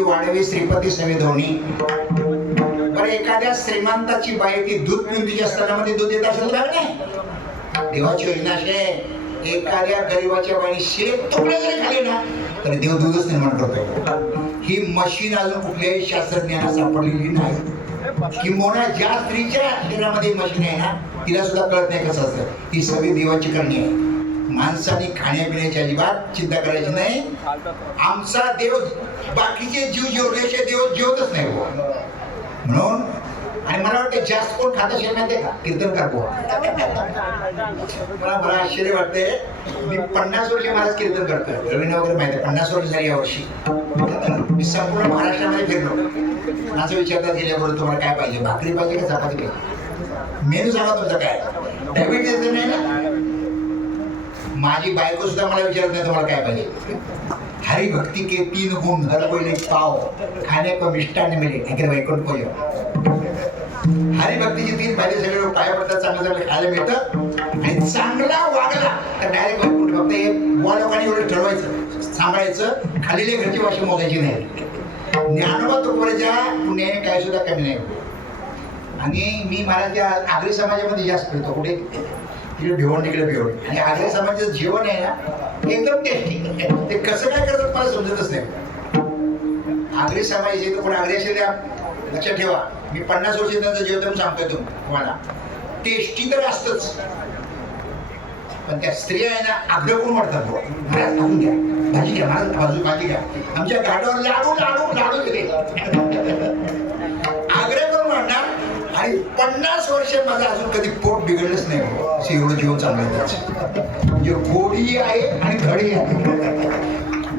वाढवी श्रीपती सवे धोणी. बरं, एखाद्या श्रीमंताची बाई ती दूध पिऊन तिच्या स्तनामध्ये दूध देत असेल का नाही? देवाची योजना अशी, एखाद्या गरीबाच्या बाईने शेत तुकडे जरी खाले ना तर देव दूधच निर्माण करतो. ही मशीन अजून कुठल्याही शास्त्रज्ञाना सापडलेली नाही. किंबहुना ज्या स्त्रीच्या शरीरामध्ये मशीन आहे ना तिला सुद्धा कळत नाही कसं असतं. ही सगळी देवाची करणी आहे. माणसाने खाण्यापिण्याची अजिबात चिंता करायची नाही. आमचा देव बाकीचे जीव जेवल्याशिवाय देव जेवतच नाही बुवा. म्हणून आणि मला वाटतं जास्त कोण खात असेल माहितीये का? कीर्तनकार बुवा. मला आश्चर्य वाटते. मी 50 वर्ष महाराज कीर्तन करतोय. रवींद्र वगैरे माहिती आहे 50 वर्ष झाली यावर्षी. मी संपूर्ण महाराष्ट्रामध्ये फिरलो. माझं विचारतात गेल्याबरोबर तुम्हाला काय पाहिजे, भाकरी पाहिजे का चपाती पाहिजे, मेनू सांगा तुमचा काय. डायबिटीस येत नाही ना. माझी बायको सुद्धा मला विचारत नाही तुम्हाला काय पाहिजे. हरी भक्ती के 3 गुण हर कोई नहीं पाओ, खाने को मिष्टान मिले लेकिन वैकुंठ को हरी भक्तीचे 3 फायदे सगळे लोक पाया पडतात. चांगलं चांगलं खायला मिळतं आणि चांगला वागला तर डायरेक्ट वैकुंठ. फक्त हे बुवा लोकांनी एवढं ठरवायचं, सांभाळायचं, खाल्लेल्या घरची वाशी मोगायची नाही. ज्ञानोबा तुकोबाच्या पुण्याने काय सुद्धा कमी नाही. आणि मी मला त्या आगरी समाजामध्ये जास्त फिरतो. कुठे तिकडे भिवंडी, तिकडे भिवंडी. आणि आगरी समाजाचं जेवण आहे ना एकदम टेस्टी. ते कसं काय करतात मला समजतच नाही. आगरी समाजाचे तर कोण आगरी असेल त्या लक्षात ठेवा. मी 50 वर्ष त्यांचं जेवण सांगतोय तुम्हाला. टेस्टी तर असतच, पण त्या स्त्रिया आहे ना आग्रह करून वाटतात. महाराज खाऊन घ्या, भाजी घ्या, महाराज बाजू भाजी घ्या. आमच्या घाटावर लाडू लाडू लाडू दिले आग्रह करून वाटणार. आणि 50 वर्ष माझं अजून कधी पोट बिघडलंच नाही. एवढं जीवन चांगलं म्हणजे गोडी आहे आणि धडी आहे.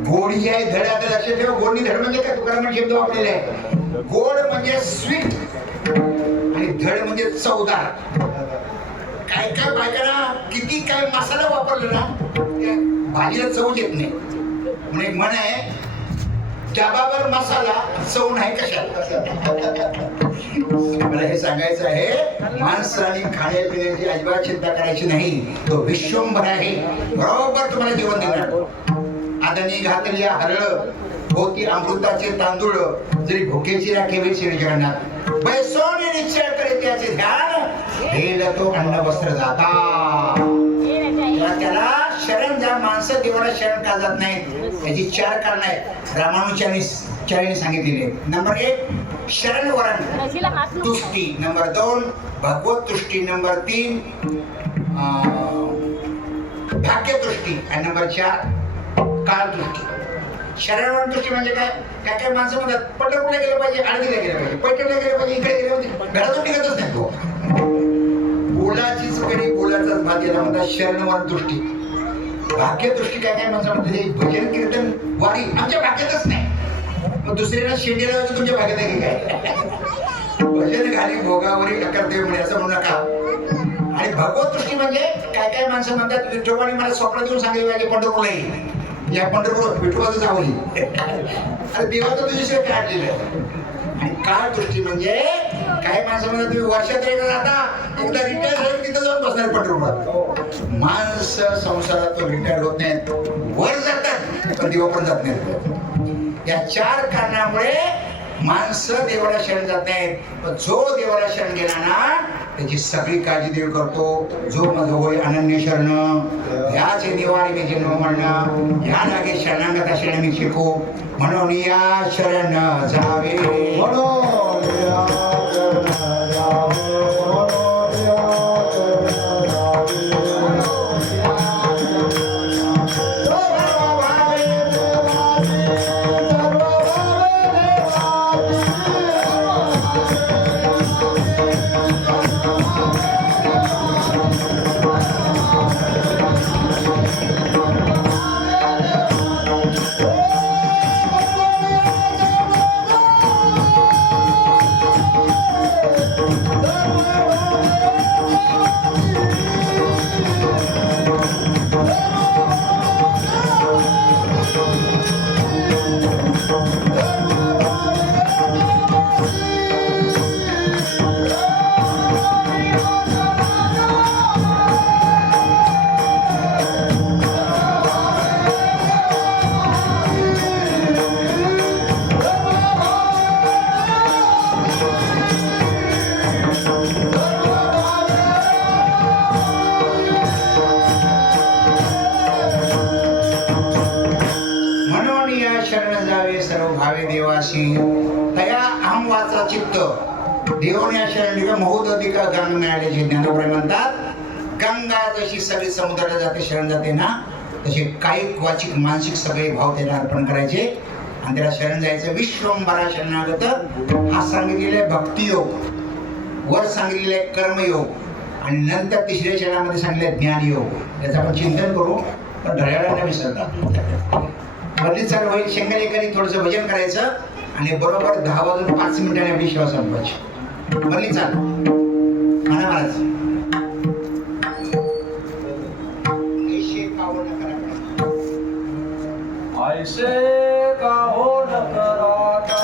गोडी आहे, धड आहे. लक्षात ठेवा, गोडणी धड म्हणजे काय? तुकाराम शब्द वापरलेला आहे. गोड म्हणजे स्वीट आणि धड म्हणजे चवदार. काय काय बायकांना किती काय मसाला वापरला ना भाजीला चव येत नाही. म्हणून एक म्हण आहे, डबावर मसाला चव नाही कशाला. मला हे सांगायचं आहे, माणसाने खाण्यापिण्याची अजिबात चिंता करायची नाही. तो विश्वंभर आहे, बरोबर तुम्हाला जेवण देणार. आदनी घातल्या हरळ होती अमृताचे तांदूळ, जरी भुकेची राखेवी शिर जगन्नाथ. बैसोने निश्चय करे त्याचे ध्यान, हेल तो अन्न वस्त्र जाता. त्याला शरण ज्या माणसं देवाला शरण का जात नाहीत याची 4 कारण आहेत. रामानुचार्यांनी सांगितलेले. नंबर 1 शरण वरण तुष्टी, नंबर 2 भगवत तुष्टी, नंबर 3 भाग्य तुष्टी आणि नंबर 4 काळ दृष्टी. शरण दृष्टी म्हणजे काय? काय काय माणसं म्हणतात पंढरपूरला गेलं पाहिजे, आळंदीला गेलं पाहिजे, पैठणला गेलं पाहिजे, इकडे गेलं पाहिजे, घरातून निघतच नाही तो. बोलाचीच कडी बोलाचाच भात याला म्हणतात शरणवरण दृष्टी. भाग्य दृष्टी काय काय माणसं म्हणतात भजन कीर्तन वारी आमच्या भाग्यातच नाही. मग दुसऱ्याला शेंडीला तुमच्या भाग्यात आहे की काय? भजन घाली भोगावरी कर्तव्य म्हणे असं म्हणू नका. आणि भगवत दृष्टी म्हणजे काय काय माणसं म्हणतात विठोबाने मला स्वप्न देऊन सांगितलं पाहिजे पंढरपूरला येईल, या पंढरपूर विठोबाचं जावं. अरे देवाचं तुझ्याशिवाय काढलेलं आहे. आणि काळ दृष्टी म्हणजे काही माणसं म्हणतात तुम्ही वर्षात एकदा जाता, एकदा रिटायर झालं तिथं जाऊन बसणार पंढरपुरात. माणसं संसारात रिटायर होत नाहीत, वर जातात पण देवा पण जात नाहीत. या 4 कारणामुळे माणसं देवाला शरण जात नाहीत. पण जो देवाला शरण गेला ना त्याची सगळी काळजी देव करतो. जो माझं होय अनन्य शरण, याच निवारी मी जन्म मरण, या लागे शरणागता शरण मी शिको, म्हणून या शरण जावे, म्हणून या शरण जावे, म्हणून या शरण तया अहम वाचा चित्त देवने शरण महोदधिका गान मिळाले. जे ज्ञानोबा म्हणतात गंगा जशी सगळी समुद्राला जाते शरण जाते ना, तसे कायिक वाचिक मानसिक सगळे भाव त्याला अर्पण करायचे आणि त्याला शरण जायचं. विश्वंभरा शरणागत हा सांगितलेला आहे भक्तियोग, वर सांगितलेला आहे कर्मयोग आणि नंतर तिसऱ्या चरणामध्ये सांगितलं ज्ञानयोग. याचं आपण चिंतन करू, पण ढळ्याला विसरता बदलीत चालू होईल. शेंगणेकरी थोडंसं भजन करायचं आणि बरोबर 10 वाजून 5 मिनिटांनी आपली सेवा संपवायची. बदली चाल म्हणा महाराज. ऐसे का हो न कराता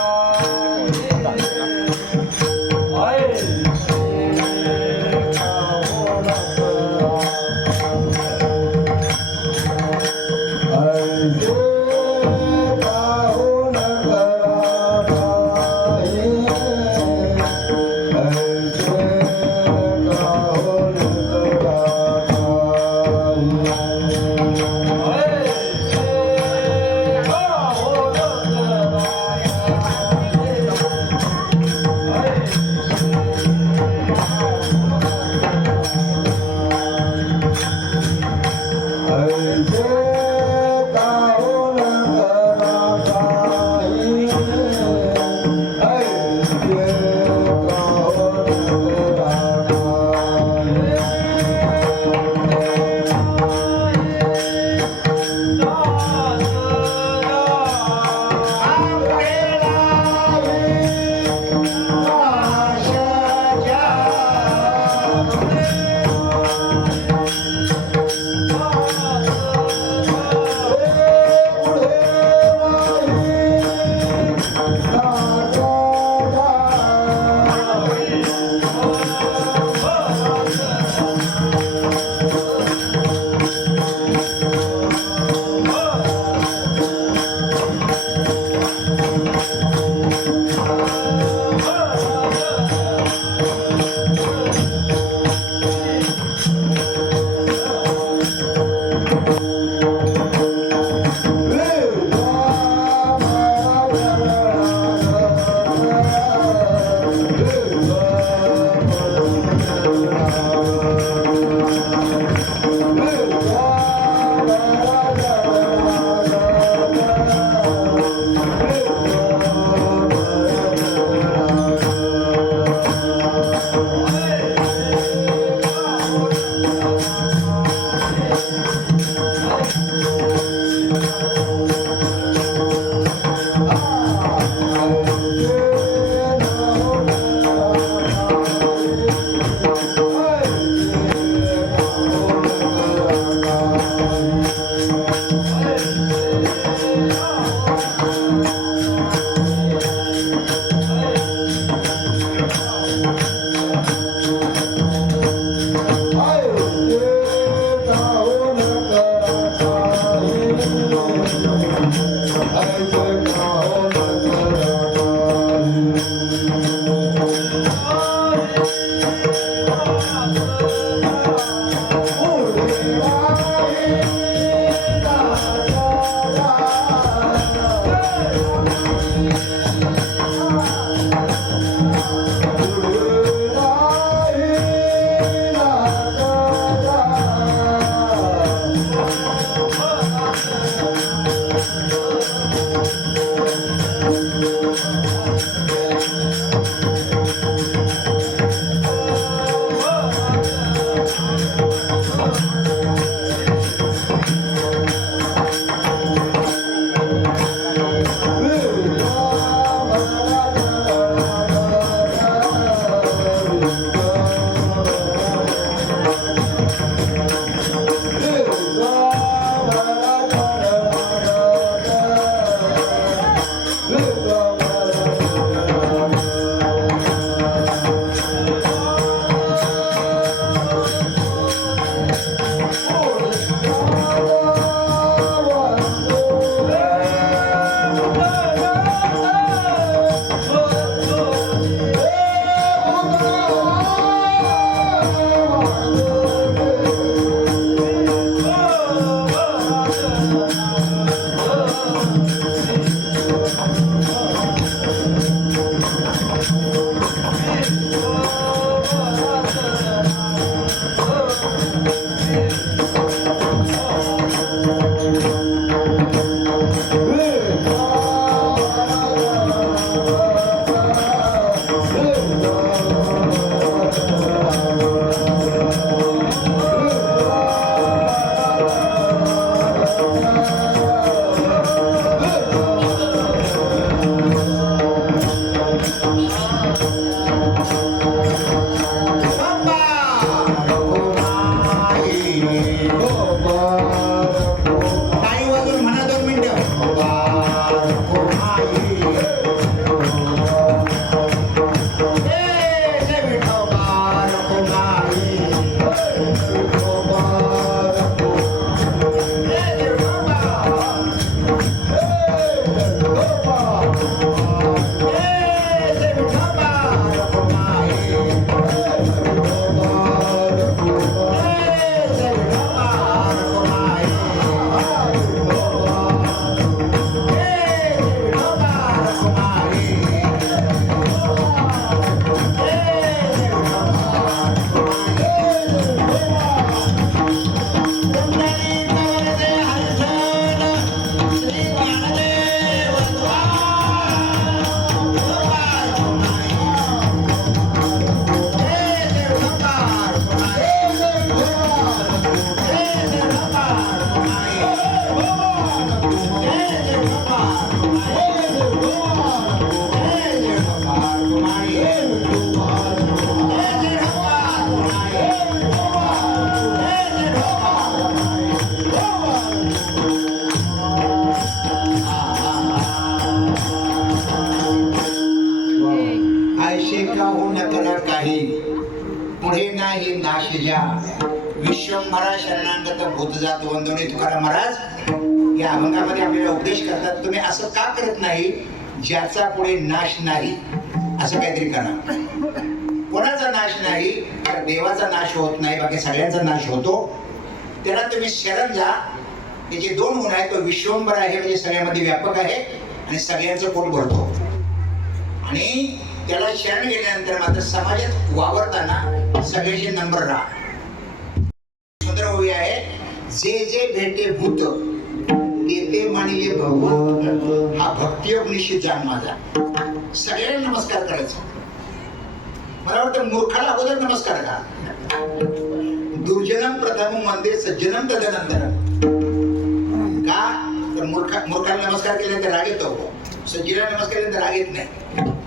आयशे का हो न करा काही, पुढे नाही नाश ज्या, विश्वंभरा शरणागत भूत जात वंदने. तुकाराम महाराज या अभंगामध्ये आपल्याला उपदेश करतात, तुम्ही असं का करत नाही ज्याचा पुढे नाश नाही, असं काहीतरी करा. कोणाचा नाश नाही तर देवाचा नाश होत नाही, बाकी सगळ्यांचा नाश होतो. त्याला तुम्ही शरण जा. त्याचे दोन गुण आहेत, तो विश्वंभर आहे म्हणजे सगळ्यामध्ये व्यापक आहे आणि सगळ्यांचं पोट भरतो. आणि त्याला शरण गेल्यानंतर मात्र समाजात वावरताना सगळ्याचे नंबर राहा. सुंदर ओवी आहे, जे जे भेटे भूत ते मानिले भगवंत, हा भक्तियोग निश्चित जाण माझा. सगळ्यांना नमस्कार करायचा. मला वाटतं मूर्खाला अगोदर नमस्कार का, दुर्जनम प्रथम वंदे सज्जनम तदनंतरम. का तर मूर्खाला नमस्कार केल्यानंतर राग येतो, सज्जनाला नमस्कार केल्यानंतर राग येत नाही.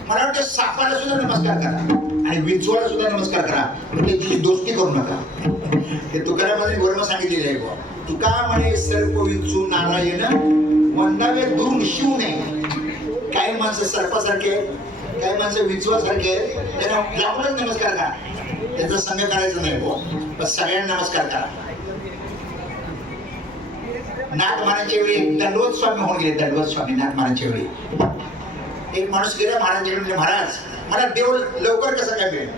मला वाटतं सापाला सुद्धा नमस्कार करा आणि विंचवाला सुद्धा नमस्कार करा, म्हणजे तुझी दोस्ती करू नका. ते तुकारामाने वर्म सांगितलेले आहे बुवा, तुका म्हणे सर्प विंचू नारायण वंदावे दूर शिवू नये. काही माणसं सर्पासारखे आहेत, काही माणसं विंचवासारखे आहेत, त्यांना लागूनच नमस्कार करा. त्याचा संग करायचा नाही बुवा, पण सगळ्यांना नमस्कार करा. नाथ महाराजांच्या वेळी दंडवत स्वामी होऊन गेले. दंडवत स्वामी नाथ महाराजांच्या वेळी एक माणूस गेला महाराजांकडे, म्हणजे महाराज मला देव लवकर कसं काय मिळेल.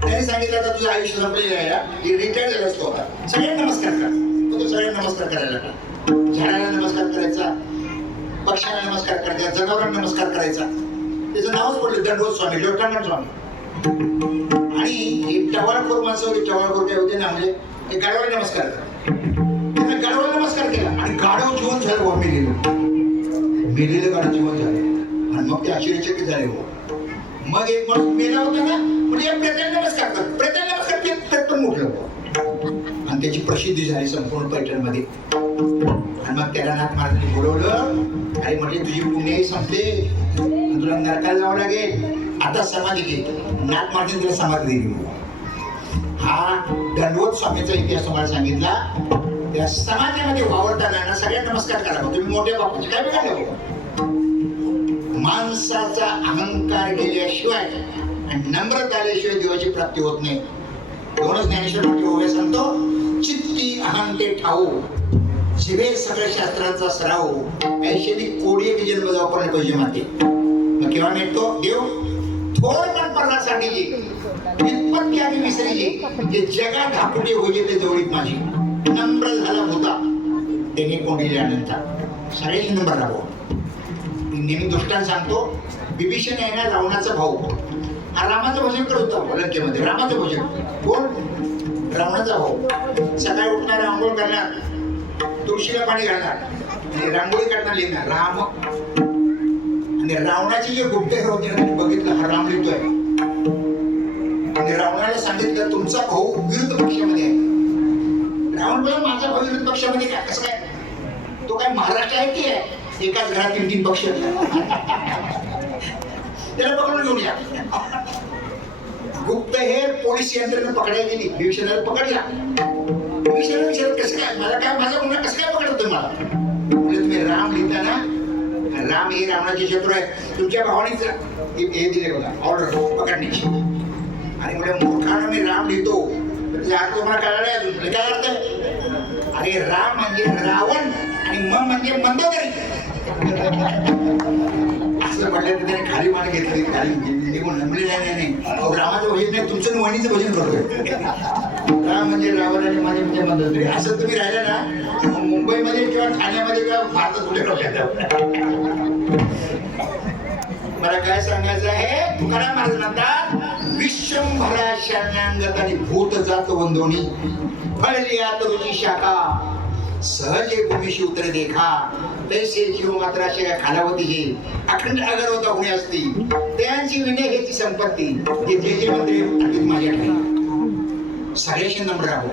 त्यांनी सांगितलं आता तुझं आयुष्य संपलेलं आहे, रिटायर झाला असतो आता, सगळ्यांना नमस्कार कर. तो सगळ्यांना नमस्कार करायला लागला. झाडाला नमस्कार करायचा, पक्ष्याला नमस्कार करायचा, जनावरांना नमस्कार करायचा. त्याचं नावच पडलं दंडवत स्वामी, लोटांगण स्वामी. आणि हे टवाळखोर माणसं होते, टवाळखोर काय होते ना, म्हणजे ते गाढवाला नमस्कार त्यांना गाढवाला नमस्कार केला आणि गाढव जीवन झालं बुवा, मेलेलं गाढव जीवन झालं. आणि मग ते आश्चर्यचकित झाले बुवा. मग एक माणूस मेला होता ना, म्हणजे प्रेताला नमस्कार कर, प्रेताला नमस्कार केलं पण उठलं बुवा. आणि त्याची प्रसिद्धी झाली संपूर्ण पैठणमध्ये. आणि मग त्याला नाथ महाराजांनी बोलवलं आणि म्हटले तुझी पुण्याही संपले, तुला नरकाला जावं लागेल, आता समाधी घे. नाथ महाराजांनी त्याला समाधी दिली. हा दंडवत स्वामीचा इतिहास तुम्हाला सांगितला. त्या समाजामध्ये वावरताना सगळ्यांना नमस्कार करा. तुम्ही मोठ्या बापूचे काय बिघडलं. माणसाचा अहंकार गेल्याशिवाय आणि नम्रता आल्याशिवाय देवाची प्राप्ती होत नाही. दोनच ज्ञानेश्वर म्हटले सांगतो, चित्ती अहंते ठाऊ जिवे सगळ्या शास्त्रांचा सराव, ऐशेनी कोडी एक जन्म जाऊ पण पाहिजे माते. मग केव्हा मिळतो देव, थोर पण परणासाठी वित्पत्ती आणि विसरीजे, जे जगा धापुटे होते ते जवळीत माझी. नम्र झाला होता त्याने कोंडीले अनंत. सगळ्याची नंबर राहावं. नेहमी दृष्टांत सांगतो, विभीषण आहे ना रावणाचा भाऊ, हा रामाचं भजन करत होता लंकेमध्ये. रामाचं भजन कोण, रावणाचा भाऊ. सकाळी उठणार, आंघोळ करणार, तुळशीला पाणी घालणार आणि रांगोळी करणार, लिहिणार राम. आणि रावणाचे जे गुप्तहेर होते ना, बघितलं हा राम लिहितोय. आणि रावणाला सांगितलं तुमचा भाऊ विरुद्ध पक्षामध्ये आहे. रावण बोला माझा भाऊ विरुद्ध पक्षामध्ये काय, कसं काय, तो काय महाराष्ट्र आहे की आहे, एकाच घरात 3 पक्ष. त्याला पकडून घेऊन या. गुप्तहेर पोलीस यंत्रणा पकडायला गेली, विभीषणाला पकडला. विभीषणाला विचारलं कसं काय, मला काय, माझा गुन्हा कसं काय पकडलं तुम्हाला. म्हणजे तुम्ही राम लिहिता ना, राम हे रावणाचे शत्रू आहेत, तुमच्या भावानेच हे दिले बघा ऑर्डर पकडण्याची. आणि म्हणजे मूर्खानं मी राम लिहितो, त्याचा अर्थ तुम्हाला कळला नाही अजून. काय अर्थ आहे, अरे राम म्हणजे रावण आणि म म्हणजे मंदोदरी. असं म्हटलं तर त्याने खाली मान घेतली, खाली निघून म्हणले नाही रामाचं भजन नाही, तुमचं वहिनीचं भजन करतोय. राम म्हणजे रावण आणि माझे म्हणजे मंदोदरी. असं तुम्ही राहिलं ना, मुंबईमध्ये किंवा ठाण्यामध्ये किंवा भारतात कुठे राहू शकता. मला काय सांगायचं आहे, तुकाराम महाराज म्हणतात, विश्वंभरा शरणांगत आणि भूत जात वंदोनी, फळली आत रुची शाखा, सहजे भूमिशी उतरे देखा, तैसे जीव मात्र असे खालावतीचे अखंड अगर होता होणे असती, त्यांची विनय हेची संपत्ती, जे जे जे मंत्री अर्पित माझ्या ठाई. सगळ्याशी नम्र राहू.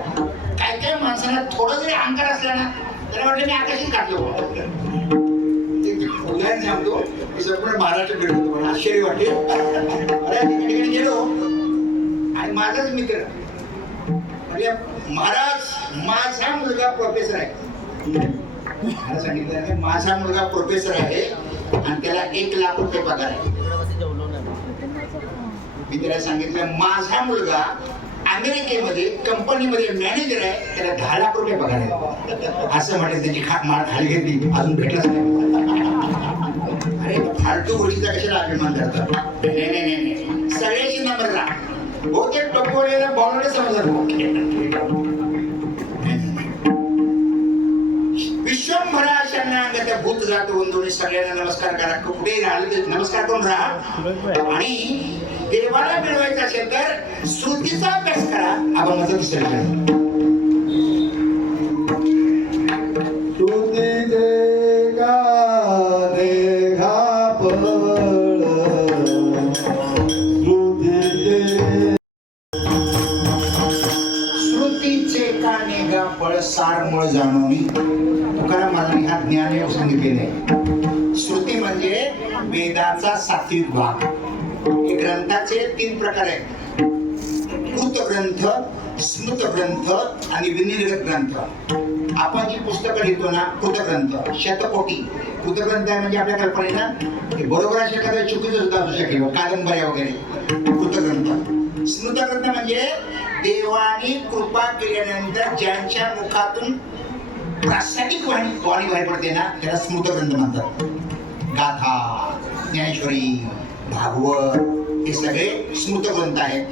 काय काय माणसाला थोडं जरी अहंकार असला ना, त्याला वाटलं मी आकाशीच घातलं. उदाहरण सांगतो, संपूर्ण महाराष्ट्र फिरतो, पण आश्चर्य वाटते. अरे तिकडे गेलो आणि माझाच मित्र म्हणजे महाराज माझा मुलगा प्रोफेसर आहे. मला सांगितलं माझा मुलगा प्रोफेसर आहे आणि त्याला 1 लाख रुपये पगार आहे. मी त्याला सांगितलं माझा मुलगा अमेरिकेमध्ये कंपनीमध्ये मॅनेजर आहे, त्याला 10 लाख रुपये पगार आहे. असं म्हटलं त्याची माळ खाली घेतली, अजून भेटलाच नाही. अरे फालतू गोष्टीचा कशाला अभिमान करतात? नाही नाही नाही, सगळ्याची नंबर राहा. बहुतेक टोपवलेला बॉलर समजलं. विश्वंभरा शरणागत भूत जात वंदोनी सगळ्यांना नमस्कार करा. कुठेही राहिलं तर नमस्कार करून राहा. आणि देवाला मिळवायचं असेल तर श्रुतीचा अभ्यास करा. अभंगाचं दुसरं करा. श्रुतीचे काने गा फळ सार मूळ जाणवणी. तुकाराम महाराजांनी हा ज्ञानयोग सांगितलेले. श्रुती म्हणजे वेदाचा सात्विक भाग. हे ग्रंथाचे 3 प्रकार आहेत: कृत ग्रंथ, स्मृत ग्रंथ आणि विनिर्गत ग्रंथ. आपण जी पुस्तकं लिहितो ना, कृत ग्रंथ शतकोटी. कृत ग्रंथ आहे म्हणजे आपल्या कल्पनेनं हे बरोबर असेल का चुकीचं सुद्धा असू शकेल, कादंबऱ्या वगैरे. कृत ग्रंथ. स्मृत ग्रंथ म्हणजे देवानी कृपा केल्यानंतर ज्यांच्या मुखातून प्रासादिक वाणी बाहेर पडते ना, त्याला स्मृत ग्रंथ म्हणतात. गाथा, ज्ञानेश्वरी, भागवत हे सगळे स्मृत ग्रंथ आहेत.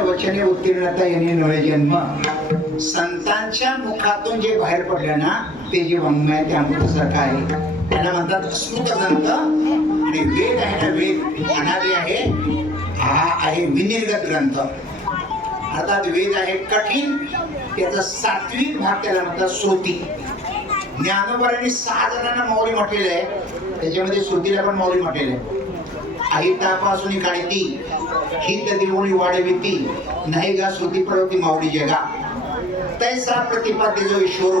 वचने उत्तीर्णता येणे नवे जन्म. संतांच्या मुखातून जे बाहेर पडलं ना, ते जे वाङ्मय आहे ते अमृतासारखं आहे. त्याला म्हणतात स्मृत ग्रंथ. आणि वेद आहे ना, वेद अनादी आहे. हा आहे विनिर्गत ग्रंथ. अर्थात वेद आहे कठीण, त्याचा सात्विक भाग त्याला म्हणतात श्रुती. ज्ञानोबरांनी 6 जणांना माऊली म्हटलेलं आहे, त्याच्यामध्ये श्रुतीला पण माऊली म्हटलेलं आहे. अहितापासून काढती हित देवणी वाढविती, नाही गा श्रुती पडवती माऊली जगा. तैसा प्रतिपाद्य जो ईश्वरू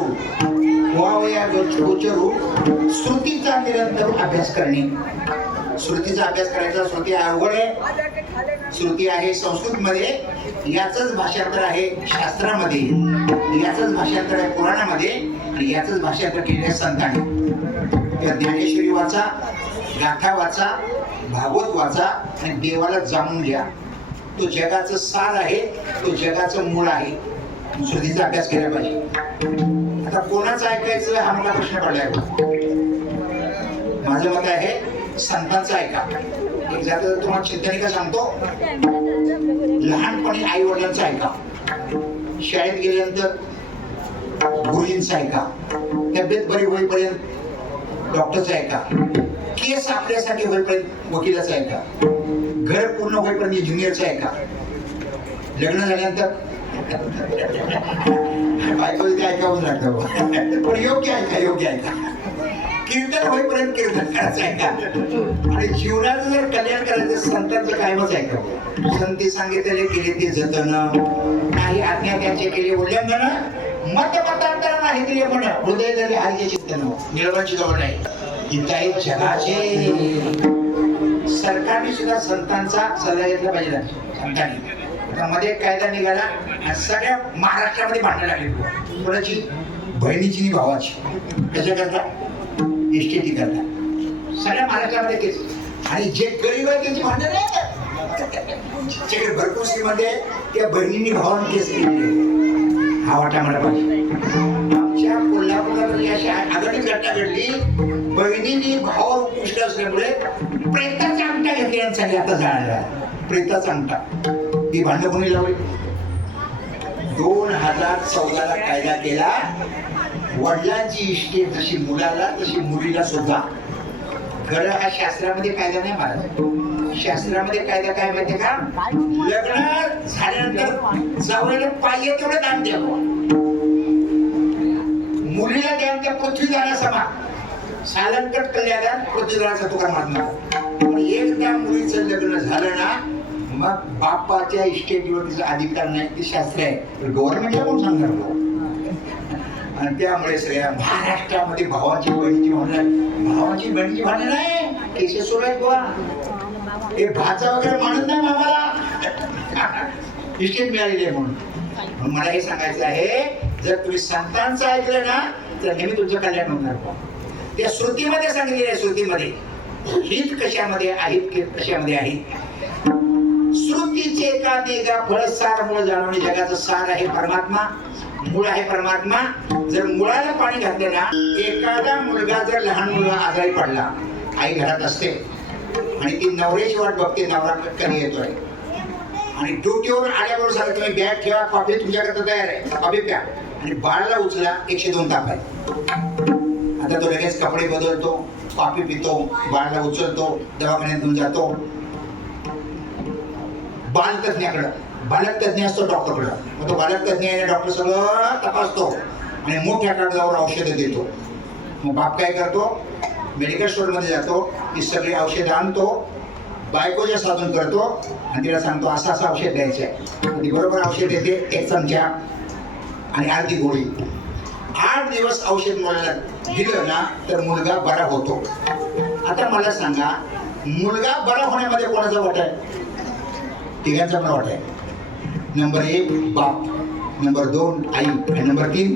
वावया गोचरू. श्रुतीचा निरंतर अभ्यास करणे. श्रुतीचा अभ्यास करायचा. श्रुती अवघड आहे. श्रुती आहे संस्कृत मध्ये, याचंच भाषांतर आहे शास्त्रामध्ये, याचंच भाषांतर आहे पुराणामध्ये, आणि याचंच भाषांतर केलेलं आहे संतांनी. त्या ज्ञानेश्वरी वाचा, गाथा वाचा, भागवत वाचा आणि देवाला जाणून घ्या. तो जगाचं सार आहे, तो जगाचं मूळ आहे. श्रुतीचा अभ्यास केला पाहिजे. आता कोणाचं ऐकायचं हा मोठा प्रश्न पडलाय. माझं मत आहे संतांचं ऐका. एक जाता तुम्हाला चिंतनिका सांगतो, लहानपणी आई वडिलांचं ऐका. शाळेत गेल्यानंतर गुरुजींचं ऐका. तब्येत बरी होईपर्यंत डॉक्टरचं ऐका. केस आपल्यासाठी होईपर्यंत वकिलाचं ऐका. घर पूर्ण होईपर्यंत इंजिनियरचं ऐका. लग्न झाल्यानंतर बायको ते ऐकावंच लागतं, पण योग्य ऐका, योग्य ऐका. कीर्तन होईपर्यंत कीर्तनकाराचं ऐका. आणि जीवनाचं जर कल्याण करायचं संतांचं कायमच ऐकावं. संती सांगितलेले केले ते जतन, नाही आज्ञा त्यांचे केले उल्लंघन मतमतांतर नाही दिले पण हृदय जरी हरिचे चिंतन निळवणची जवळ नाही इथं आहे जगाचे सरकारने सुद्धा संतांचा सल्ला घेतला पाहिजे ना संतांनी आता मध्ये एक कायदा निघाला आणि सगळ्या महाराष्ट्रामध्ये भांडणं लागली कोणाची बहिणीची आणि भावाची कशा करता इस्टेटी करता सगळ्या महाराष्ट्रामध्ये तेच आणि जे गरीब आहे त्यांची भांडणं नाही भरपूर श्रीमध्ये त्या बहिणींनी भावाने केस केली हा वाटा मला पाहिजे आमच्या कोल्हापुरात अशी आघाडीत घटना घडली बहिणींनी भावावर उपविष्ट असल्यामुळे प्रेताचा अंगठा घेतली सांगली आता जाणारा प्रेताचा अंगठा ती भांडण कोणी लावली 2014 कायदा केला वडिलांची इस्टेट जशी मुलाला तशी मुलीला सुद्धा खरं हा शास्त्रामध्ये कायदा नाही महाराज शास्त्रामध्ये कायदा काय माहितीये का लग्न झाल्यानंतर जावयाला पाहिजे तेवढं दान द्यावं मुलीला द्याल त्या पृथ्वीदारा समा सालंकट कल्याण पृथ्वीदाराचा तुकार मागणार पण एकदा मुलीचं लग्न झालं ना मग बापाच्या इस्टेटीवर तिचा अधिकार नाही ते शास्त्र आहे गव्हर्नमेंटला कोण सांगणार आणि त्यामुळे सगळ्या महाराष्ट्रामध्ये भावाची बहिणीची भांडण भावाची बहिणीची भांडण नाही केसेस सुरू आहेत बुवा हे भाचा वगैरे मानत नाही मामाला इस्टेट मिळालेली आहे म्हणून मला हे सांगायचं आहे जर तुम्ही संतांचं ऐकलं ना तर नेहमी तुमचं कल्याण होणार त्या श्रुतीमध्ये सांगितलेलं आहे श्रुतीमध्ये हित कशामध्ये आहेत कशामध्ये आहेत श्रुतीचे का देगा फळ सार मूळ जाणवणे जगाचं सार आहे परमात्मा मूळ आहे परमात्मा जर मुळाला पाणी घातलं ना एखादा मुलगा जर लहान मुलगा आजारी पडला आई घरात असते आणि ती नवऱ्याची वाट बघते नवरा कधी येतोय आणि ड्युटीवर आल्याबरोबर सांगा तुम्ही बॅग ठेवा कॉफी तुमच्याकडे तयार आहे कॉफी प्या आणि बाळाला उचला 102 ताप आहे आता तो लगेच कपडे बदलतो कॉफी पितो बाळाला उचलतो दवाखान्यात घेऊन जातो बालक तज्ञ असतो डॉक्टरकडं मग तो बालक तज्ञ आहे डॉक्टर सगळं तपासतो आणि मोठ्या कागदावर औषधं देतो मग बाप काय करतो मेडिकल स्टोअरमध्ये जातो ती सगळी औषधं आणतो बायकोच्या साधून करतो आणि तिला सांगतो असं असं औषध द्यायचं आहे ती बरोबर औषध देते 1 चमचा आणि अर्धी गोळी 8 दिवस औषध मुलाला दिलं ना तर मुलगा बरा होतो आता मला सांगा मुलगा बरा होण्यामध्ये कोणाचा वाटा आहे तिघांचा पण वाटा आहे नंबर 1 बाप नंबर 2 आई आणि नंबर 3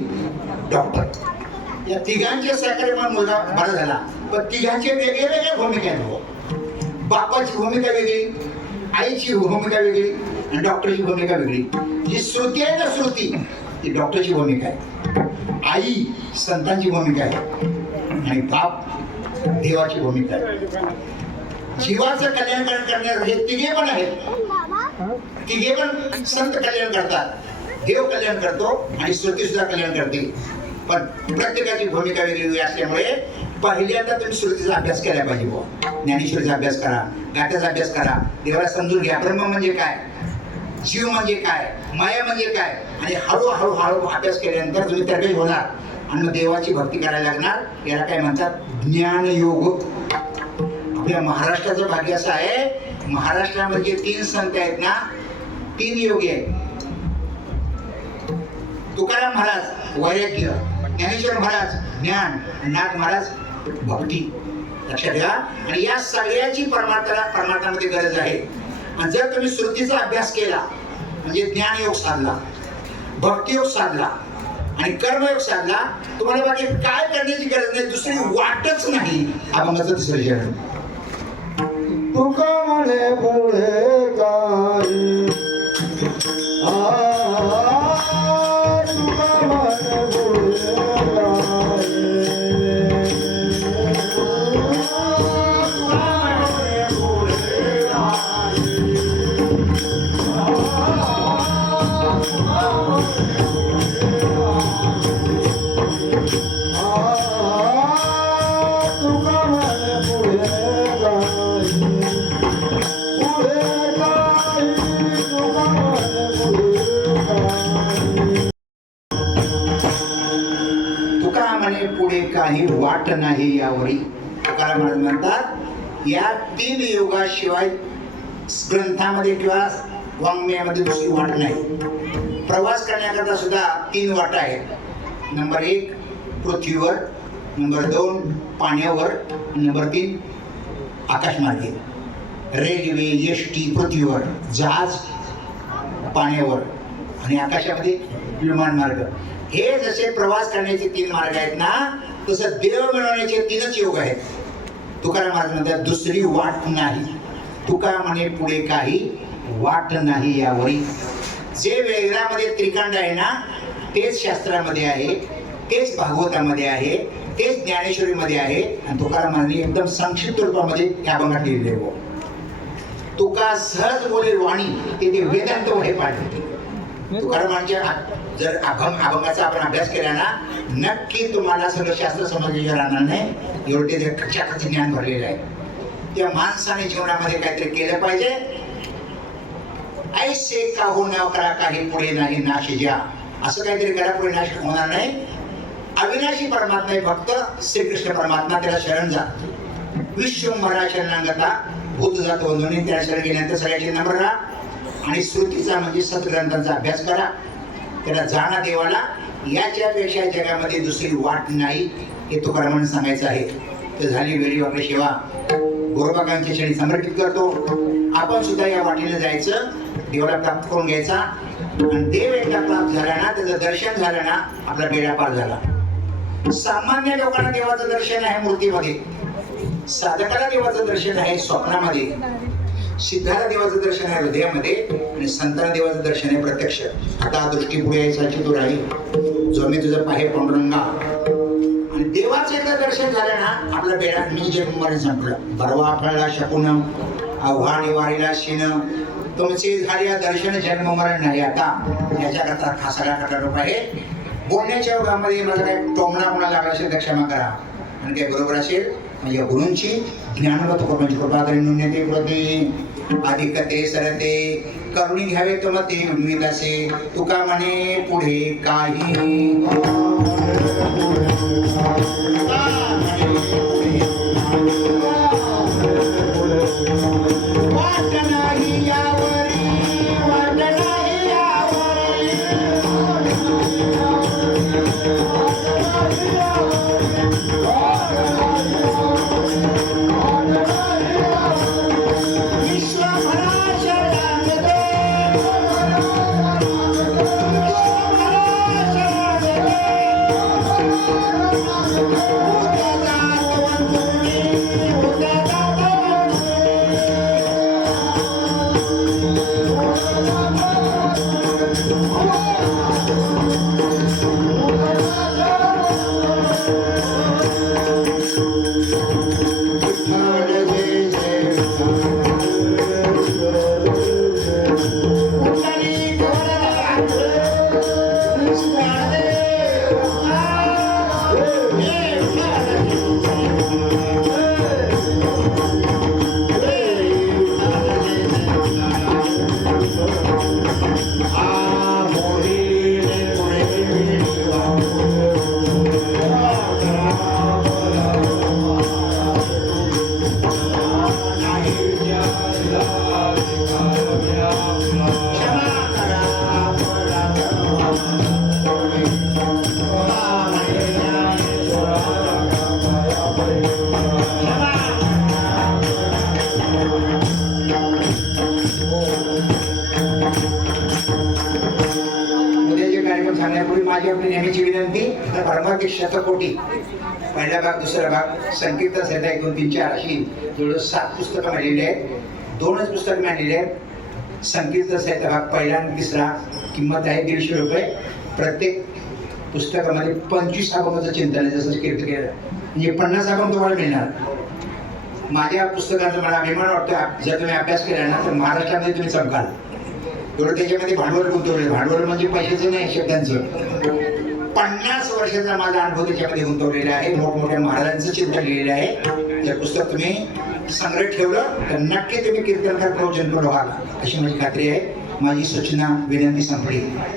डॉक्टर या तिघांच्या सहकार्यामुळे मुलगा बरा झाला पण तिघांचे वेगळे वेगळे भूमिका आहेत बापाची भूमिका वेगळी आईची भूमिका वेगळी आणि डॉक्टरची भूमिका वेगळी जी श्रुती आहे ना श्रुती ती डॉक्टरची भूमिका आहे आई संतांची भूमिका आहे आणि बाप देवाची भूमिका आहे जीवाचं कल्याण करण्यार हे तिघे पण आहेत तिघे पण संत कल्याण करतात देव कल्याण करतो आणि श्रुती सुद्धा कल्याण करते पण प्रत्येकाची भूमिका वेगळी असल्यामुळे पहिल्यांदा तुम्ही श्रुतीचा अभ्यास केला पाहिजे ज्ञानेश्वरीचा अभ्यास करा गाथ्याचा अभ्यास करा देवाला समजून घ्या ब्रह्म म्हणजे काय जीव म्हणजे काय माया म्हणजे काय आणि हळूहळू अभ्यास केल्यानंतर तुम्ही तरबेज होणार आणि मग देवाची भक्ती करायला लागणार याला काय म्हणतात ज्ञानयोग आपल्या महाराष्ट्राचं भाग्य असं आहे महाराष्ट्रामध्ये 3 संत आहेत ना 3 योगी आहेत तुकाराम महाराज वैराग्य ज्ञानेश्वर महाराज ज्ञान नाथ महाराज भक्ती लक्षात घ्या आणि या सगळ्याची परमार्थामध्ये गरज आहे आणि जर तुम्ही श्रुतीचा अभ्यास केला म्हणजे ज्ञानयोग साधला भक्तियोग साधला आणि कर्मयोग साधला तुम्हाला बाकी काय करण्याची गरज नाही दुसरी वाटच नाही अभंगाचं 3रं चरण तुका म्हणे पुढे काय तुका म्हणे पुढे पुढे काही वाट नाही यावरी तुकाराम महाराज म्हणतात या 3 युगाशिवाय ग्रंथामध्ये किंवा वाङ्मयामध्ये दुसरी वाट नाही प्रवास करण्याकरता सुद्धा 3 वाटा आहेत. नंबर 1 पृथ्वीवर, नंबर 2 पाण्यावर, नंबर 3 आकाशमार्गे. रेल्वे, एसटी पृथ्वीवर, जहाज पाण्यावर आणि आकाशामध्ये विमान मार्ग. हे जसे प्रवास करण्याचे 3 मार्ग आहेत ना, तसं देव मिळवण्याचे 3च योग आहेत. तुकाराम महाराज म्हणतात दुसरी वाट नाही, तुका म्हणे पुढे काही वाट नाही यावरी. जे वेदामध्ये त्रिकांड आहे ना, तेच शास्त्रामध्ये आहे, तेच भागवतामध्ये आहे, तेच ज्ञानेश्वरीमध्ये आहे. आणि तुकाराम महाराजांनी एकदम संक्षिप्त रूपामध्ये या अभंगात लिहिलेले आहे. तुका सहज बोले वाणी ते वेदांत हे पाडले. तुकाराम महाराजांच्या जर अभंगाचा आपण अभ्यास केला ना, नक्की तुम्हाला सगळं शास्त्र समजलेलं राहणार नाही. एवढे ते खचाखच ज्ञान भरलेलं आहे. त्या माणसाने जीवनामध्ये काहीतरी केलं पाहिजे. ऐसे का हो न करा काही पुढे नाही नाश ज्या, असं काहीतरी करा पुढे नाश होणार नाही. अविनाशी परमात्मा आहे फक्त श्रीकृष्ण परमात्मा, त्याला शरण जा. विश्वंभरा शरणांगता भूत जात वंदनी, त्याला शरण गेल्यानंतर सगळ्याची नम्र राहा आणि श्रुतीचा म्हणजे सद्ग्रंथांचा अभ्यास करा. त्याला जाणा देवाला, याच्यापेक्षा जगामध्ये दुसरी वाट नाही हे तुकारामाने सांगायचं आहे. तर झाली वेळी आपली सेवा गोरोबाकांच्या क्षणी समर्पित करतो. आपण सुद्धा या वाटेने जायचं, देवाला प्राप्त करून घ्यायचा. आणि देव एकदा प्राप्त झाला ना, त्याचं दर्शन झालं ना, आपला बेडा पार झाला. सामान्य लोकांना देवाचं दर्शन आहे मूर्तीमध्ये, साधकाला देवाचं दर्शन आहे स्वप्नामध्ये, सिद्धाला देवाचं दर्शन आहे हृदयामध्ये, आणि संतांना देवाचं दर्शन आहे प्रत्यक्ष. आता दृष्टी पुढे यायची तू राहील, जो मी तुझं पाहे पांडुरंगा. आणि देवाचं एकदा दर्शन झालं ना, आपला बेडा मी जन्म मरण संपलं. परवा फळला शकून आव्हा निवारीला शिन, तुमचे झाले दर्शन जन्म मरण नाही. आता याच्याकरता खासाला कटारोप आहे. बोलण्याच्या ओघामध्ये मला काय टोमणा कोणाला लागला असेल तर क्षमा करा. आणि काय बरोबर असेल म्हणजे गुरूंची ज्ञानवत कृपांची कृपा न्यून्यते प्रति अधिकते सरते करुणी घ्यावे तो मते उन्मित असे. तुका म्हणे पुढे काही वाट नाही यावरी, वाट नाही यावरी. माझी आपली नेहमीची विनंती, परमार्थिक शतकोटी पहिला भाग, दुसरा भाग, संकीर्तन संहिता 1, 2, 3, 4 अशी जवळ 7 पुस्तकं मिळालेली आहेत. 2च पुस्तकं मिळालेली आहेत. संकीर्तन संहिता भाग पहिला आणि तिसरा किंमत आहे 150 रुपये. प्रत्येक पुस्तकामध्ये 25 अभंगाचं चिंतन आहे. जसं कीर्तन केलं म्हणजे 50 अभंग तुम्हाला मिळणार. माझ्या पुस्तकाचा मला अभिमान वाटतो. जर तुम्ही अभ्यास केला ना तर महाराष्ट्रामध्ये तुम्ही चमकाल. एवढं त्याच्यामध्ये भांडवल गुंतवले. भांडवल म्हणजे पैशाचं नाही, शब्दांचं. 50 वर्षाचा माझा अनुभव त्याच्यामध्ये गुंतवलेला आहे. मोठमोठ्या महाराजांचं चिंतन लिहिलेलं आहे. जर पुस्तक तुम्ही संग्रह ठेवलं तर नक्की तुम्ही कीर्तनकार प्रवचन व्हाल अशी माझी खात्री आहे. माझी सूचना विनंती संपली.